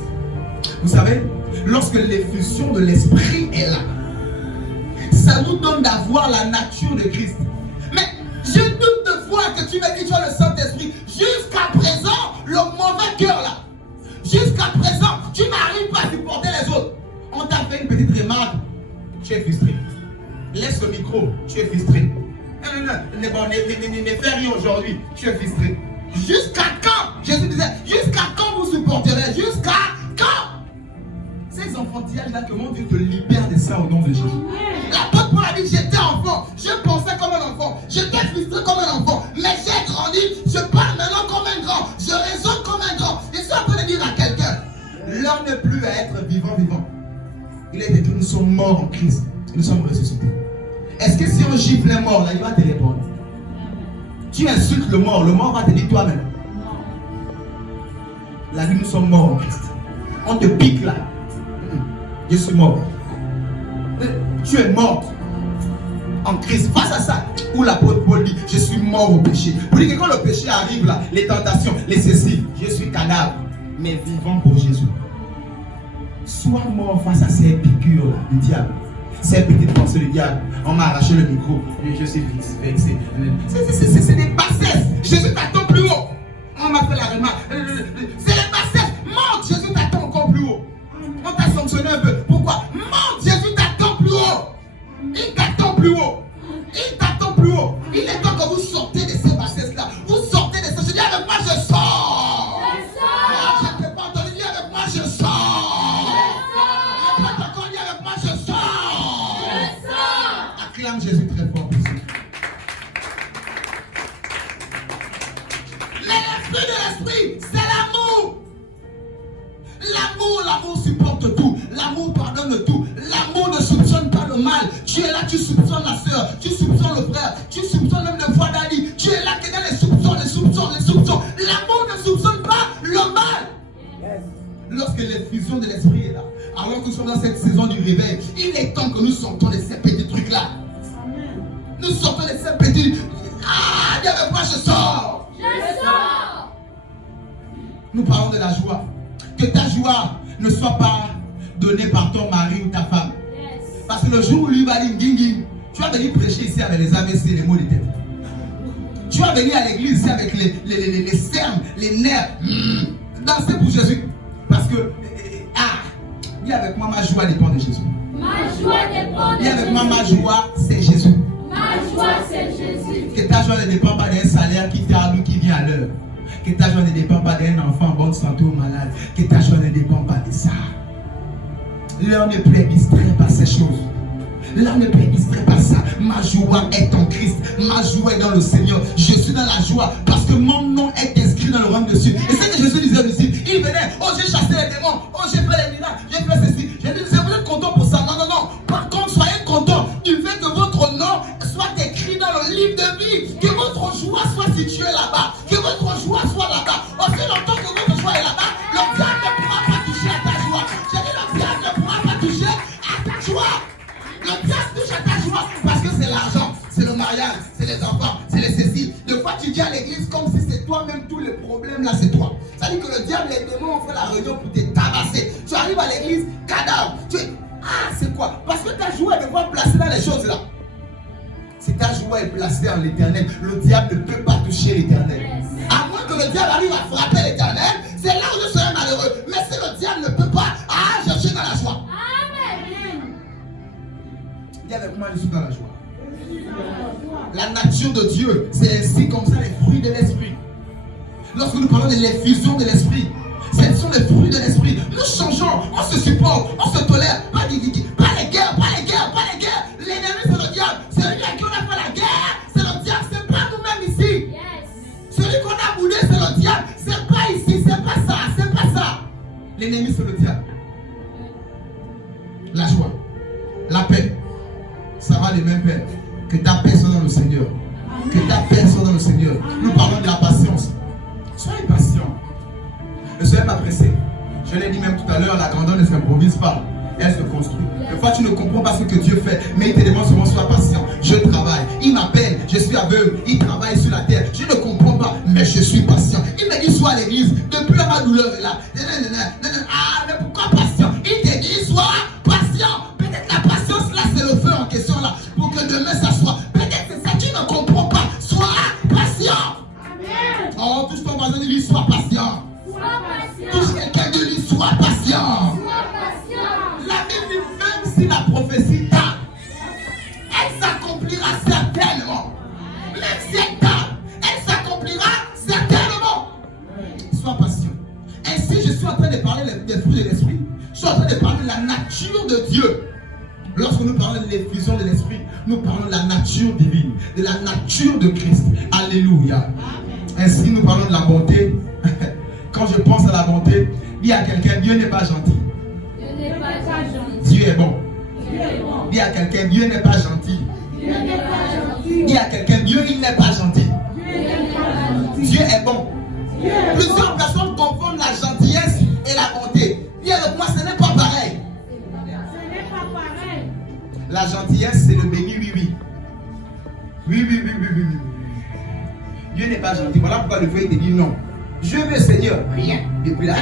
Vous savez, lorsque l'effusion de l'esprit est là, ça nous donne d'avoir la nature de Christ. Mais je doute de voir que tu m'as dit tu as le Saint-Esprit. Jusqu'à présent, le mauvais cœur là. Jusqu'à présent, tu n'arrives pas à supporter les autres. On t'a fait une petite remarque, tu es frustré. Laisse le micro, tu es frustré. Ne fais rien aujourd'hui, tu es frustré. Jusqu'à quand? Jésus disait, jusqu'à quand vous supporterez? Jusqu'à quand? Ces enfantillages-là, que mon Dieu te libère de ça au nom de Jésus. L'apôtre Paul a dit, j'étais enfant, je pensais comme un enfant, j'étais frustré comme un enfant, mais j'ai grandi, je parle maintenant comme un grand, je raisonne comme un grand. Et ça, on peut le dire à quelqu'un, l'heure n'est plus à être vivant. Il est écrit que nous sommes morts en Christ, nous sommes ressuscités. Est-ce que si on gifle un mort, là, il va te répondre? Tu insultes le mort va te dire toi-même. La vie, nous sommes morts en Christ. On te pique là. Je suis mort. Tu es morte. en Christ. Face à ça, où l'apôtre Paul dit, je suis mort au péché. Pour dire que quand le péché arrive là, les tentations, les ceci, je suis cadavre, mais vivant pour Jésus. Sois mort face à ces piqûres là, du diable. Ces petites pensées du diable. On m'a arraché le micro, et je suis vexé. C'est des bassesses. Jésus t'attend plus haut. On m'a fait la remarque. C'est les bassesses. Monte, Jésus t'attend encore plus haut. On t'a sanctionné un peu. Pourquoi? Monte, Jésus t'attend plus haut. Il t'attend plus haut. Il t'attend plus haut. Il est temps que vous sortez de ces bassesses-là. Vous sortez de ces. Je dis avec moi, je sors. Je sors. Je ne t'ai pas entendu dire avec moi, je sors. Je sors. Encore dire avec moi, je sors. Je sors. Acclame Jésus très fort. L'esprit de l'esprit, c'est l'amour. L'amour supporte tout. L'amour pardonne tout. L'amour ne soupçonne pas le mal. Tu es là, tu soupçonnes la soeur, tu soupçonnes le frère, tu soupçonnes même le voix d'Ali. Tu es là, qui est dans les soupçons. L'amour ne soupçonne pas le mal. Lorsque l'effusion de l'esprit est là, alors que nous sommes dans cette saison du réveil, il est temps que nous sortons de ces petits trucs-là. Nous sortons de ces petits. Ah, dis avec moi, je sors. Je sors. Nous parlons de la joie. Que ta joie ne soit pas donnée par ton mari ou ta femme. Parce que le jour où lui va dire ging, tu vas venir prêcher ici avec les AVC, les maux de tête. Tu vas venir à l'église ici avec les cernes, les nerfs. Danser pour Jésus. Parce que, dis avec moi, ma joie dépend de Jésus. Ma joie dépend de Dis Jésus. avec moi, ma joie, c'est Jésus. Ma joie, c'est Jésus. Que ta joie ne dépend pas d'un salaire qui tarde ou qui vient à l'heure. Que ta joie ne dépend pas d'un enfant en bonne santé ou malade. Que ta joie ne dépend pas de ça. L'heure ne plébiscite pas ces choses. L'heure ne plébiscite pas ça. Ma joie est en Christ. Ma joie est dans le Seigneur. Je suis dans la joie parce que mon nom est inscrit dans le royaume de Dieu. Et c'est que Jésus disait aussi. Il venait. Oh, j'ai chassé les démons. Oh, j'ai fait les miracles. J'ai fait ceci. Je disais, vous êtes content pour ça. Non, non, non. Par contre, soyez content du fait que votre nom soit écrit dans le livre de vie. Que votre joie soit située là-bas. Que votre joie soit là-bas. Aussi longtemps que votre joie est là-bas, le diable ne pourra pas toucher à ta joie. J'ai dit, le diable ne pourra pas toucher à ta joie. Le diable touche à ta joie parce que c'est l'argent, c'est le mariage, c'est les enfants, c'est les ceci. Des fois, tu viens à l'église comme si c'est toi-même tous les problèmes là, c'est toi. Ça dit que le diable, les démons ont fait la réunion pour te tabasser. Tu arrives à l'église, cadavre. Tu es, c'est quoi? Parce que ta joie est devoir placée dans les choses là. Si ta joie est placée en l'éternel, le diable ne peut pas toucher l'éternel. À moins que le diable arrive à frapper l'éternel, c'est là où je serai malheureux. Mais si le diable ne peut pas, je suis dans la joie. Amen. Dis avec moi, je suis dans la joie. La nature de Dieu, c'est ainsi comme ça les fruits de l'esprit. Lorsque nous parlons de l'effusion de l'esprit, ce sont les fruits de l'esprit. Nous changeons, on se supporte, on se tolère. Pas les guerres, pas les guerres, pas les guerres. L'ennemi c'est le diable. Celui à qui on a fait la guerre, c'est le diable, c'est pas nous-mêmes ici. Celui qu'on a boudé, c'est le diable. C'est pas ici, c'est pas ça, c'est pas ça. L'ennemi c'est le diable. La joie, la paix, ça va les mêmes paix. Que ta paix soit dans le Seigneur. Que ta paix soit dans le Seigneur. Nous parlons de la patience. Soyez patient. Ne soyez pas pressé. Je l'ai dit même tout à l'heure, la grandeur ne s'improvise pas. Elle se construit. Des fois, tu ne comprends pas ce que Dieu fait, mais il te demande souvent, sois patient. Je travaille. Il m'appelle, je suis aveugle. Il travaille sur la terre. Je ne comprends pas, mais je suis patient. Il me dit, sois à l'église. Depuis là, ma douleur est là. Mais pourquoi patient? Il te dit, sois patient. Peut-être la patience là, c'est le feu en question là. Pour que demain ça soit. Peut-être c'est ça, tu ne comprends pas. Sois patient. Amen. Oh, touche ton voisin, dis-lui, sois patient. Sois patient. Touche quelqu'un de lui, sois patient. Sois patient. La Bible dit, même si la prophétie tarde, elle s'accomplira certainement. Même si elle tarde, elle s'accomplira certainement. Sois patient. Ainsi, je suis en train de parler des fruits de l'esprit. Je suis en train de parler de la nature de Dieu. Lorsque nous parlons de l'effusion de l'esprit, nous parlons de la nature divine, de la nature de Christ. Alléluia. Ainsi, nous parlons de la bonté. Quand je pense à la bonté, dis à quelqu'un, Dieu n'est pas gentil. Dieu n'est pas gentil. Dieu est bon. Dieu est bon. Dis à quelqu'un, Dieu n'est pas gentil. Dieu n'est pas gentil. Dis à quelqu'un, Dieu il n'est pas gentil. Dieu n'est pas gentil. Dieu est bon. Dieu est Plusieurs bon. personnes confondent la gentillesse et la bonté. Dis avec moi, ce n'est pas pareil. Ce n'est pas pareil. La gentillesse, c'est le béni oui oui. Oui. Dieu n'est pas gentil. Voilà pourquoi le frère te dit non. Je veux Seigneur, rien. Depuis là,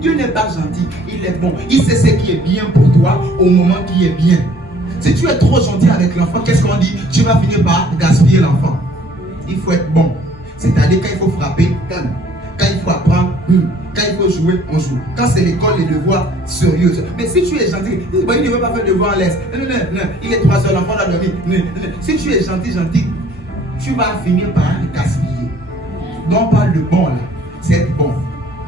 Dieu n'est pas gentil. Il est bon. Il sait ce qui est bien pour toi au moment qui est bien. Si tu es trop gentil avec l'enfant, qu'est-ce qu'on dit? Tu vas finir par gaspiller l'enfant. Il faut être bon. C'est-à-dire quand il faut frapper, calme. Quand il faut apprendre, quand il faut jouer, on joue. Quand c'est l'école, les devoirs, sérieux. Mais si tu es gentil, il ne veut pas faire de devoir, laisse. Non. Il est 3 heures, l'enfant doit dormir. Non. Si tu es gentil, tu vas finir par gaspiller. Donc on parle de bon là. C'est être bon.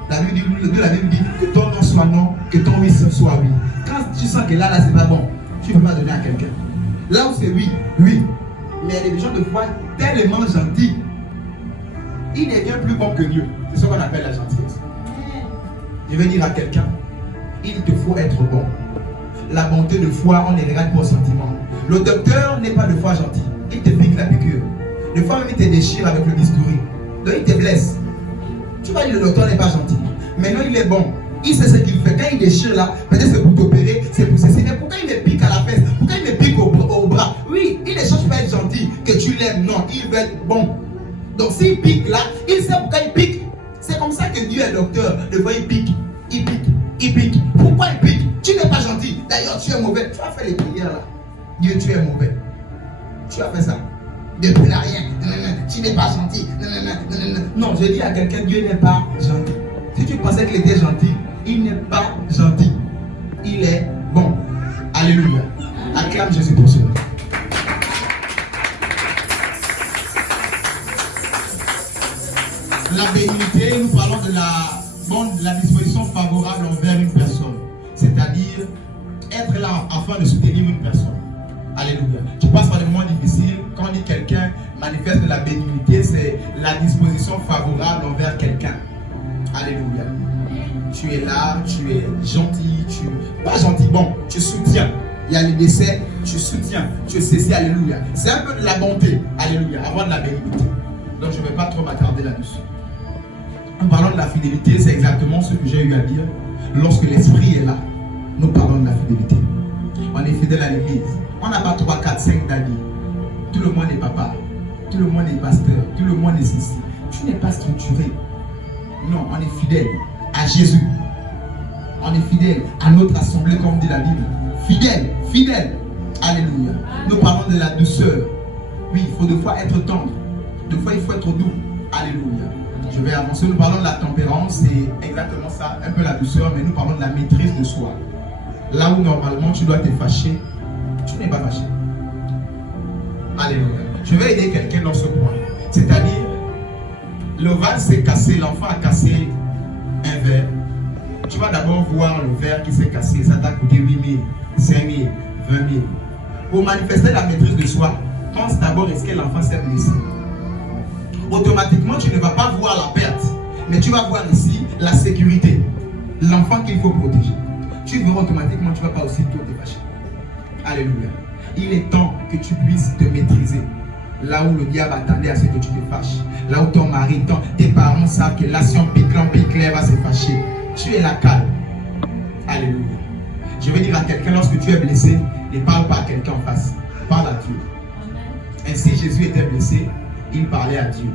La Bible dit que ton non soit non, que ton oui soit oui. Quand tu sens que là c'est pas bon, tu ne peux pas donner à quelqu'un. Là où c'est oui. Mais il y a des gens de foi tellement gentils, il devient plus bon que Dieu. C'est ce qu'on appelle la gentillesse. Je vais dire à quelqu'un, il te faut être bon. La bonté de foi, on les regarde pour sentiment. Le docteur n'est pas de foi gentil. Il te pique la piqûre. Des fois même il te déchire avec le bistouri. Donc il te blesse. Tu vas dire le docteur n'est pas gentil. Maintenant il est bon. Il sait ce qu'il fait. Quand il déchire là, peut-être c'est pour t'opérer, c'est pour ceci. Mais pourquoi il me pique à la fesse? Pourquoi il me pique au bras? Oui, il ne cherche pas à être gentil, que tu l'aimes. Non, il veut être bon. Donc s'il pique là, il sait pourquoi il pique. C'est comme ça que Dieu est docteur. Des fois il pique. Pourquoi il pique? Tu n'es pas gentil. D'ailleurs tu es mauvais. Tu as fait les prières là. Dieu, tu es mauvais. Tu as fait ça. Depuis là rien. Tu n'es pas gentil. Non, je dis à quelqu'un, Dieu n'est pas gentil. Si tu pensais qu'il était gentil, il n'est pas gentil. Il est bon. Alléluia. Acclame Jésus pour cela. La bénignité, nous parlons de la disposition favorable envers une personne. C'est-à-dire être là afin de soutenir une personne. Alléluia. Tu passes par des moments difficiles. Quand on dit quelqu'un manifeste de la bénignité, c'est la disposition favorable envers quelqu'un. Alléluia. Tu es là, tu es gentil, pas gentil, bon, tu soutiens. Il y a les décès, tu soutiens, tu sais, alléluia. C'est un peu de la bonté, alléluia, avoir de la bénignité. Donc je ne vais pas trop m'attarder là-dessus. En parlant de la fidélité, c'est exactement ce que j'ai eu à dire. Lorsque l'esprit est là, nous parlons de la fidélité. On est fidèle à l'église. On n'a pas 3, 4, 5 d'amis. Tout le monde est papa. Tout le monde est pasteur. Tout le monde est ceci. Tu n'es pas structuré. Non, on est fidèle à Jésus. On est fidèle à notre assemblée, comme dit la Bible. Fidèle. Alléluia. Nous parlons de la douceur. Oui, il faut des fois être tendre. Des fois, il faut être doux. Alléluia. Je vais avancer. Nous parlons de la tempérance. C'est exactement ça. Un peu la douceur, mais nous parlons de la maîtrise de soi. Là où normalement tu dois te fâcher, tu n'es pas fâché. Alléluia. Je vais aider quelqu'un dans ce point. C'est-à-dire, le vase s'est cassé, l'enfant a cassé un verre. Tu vas d'abord voir le verre qui s'est cassé. Ça t'a coûté 8 000, 5 000, 20 000. Pour manifester la maîtrise de soi, pense d'abord est-ce que l'enfant s'est blessé. Automatiquement, tu ne vas pas voir la perte, mais tu vas voir ici la sécurité. L'enfant qu'il faut protéger. Tu verras automatiquement, tu ne vas pas aussi tout te fâcher. Alléluia. Il est temps que tu puisses te maîtriser. Là où le diable attendait à ce que tu te fâches. Là où ton mari, tes parents savent que là, si on pique, elle va se fâcher. Tu es la calme. Alléluia. Je vais dire à quelqu'un, lorsque tu es blessé, ne parle pas à quelqu'un en face. Parle à Dieu. Ainsi, Jésus était blessé, il parlait à Dieu.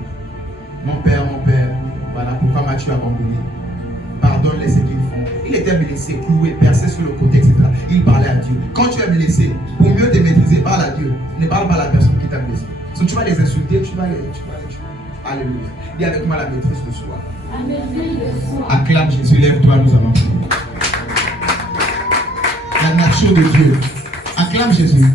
Mon Père, voilà pourquoi m'as-tu abandonné? Pardonne-les ce qu'ils font. Il était blessé, cloué, percé sur le côté, etc. Il parlait à Dieu. Quand tu es blessé, pour mieux te maîtriser, parle à Dieu. Ne parle pas à la personne qui t'a blessé. Si tu vas les insulter, tu vas les tuer. Alléluia. Dis avec moi la maîtrise de soi. Acclame Jésus, lève-toi, nous allons prier. La nature de Dieu. Acclame Jésus.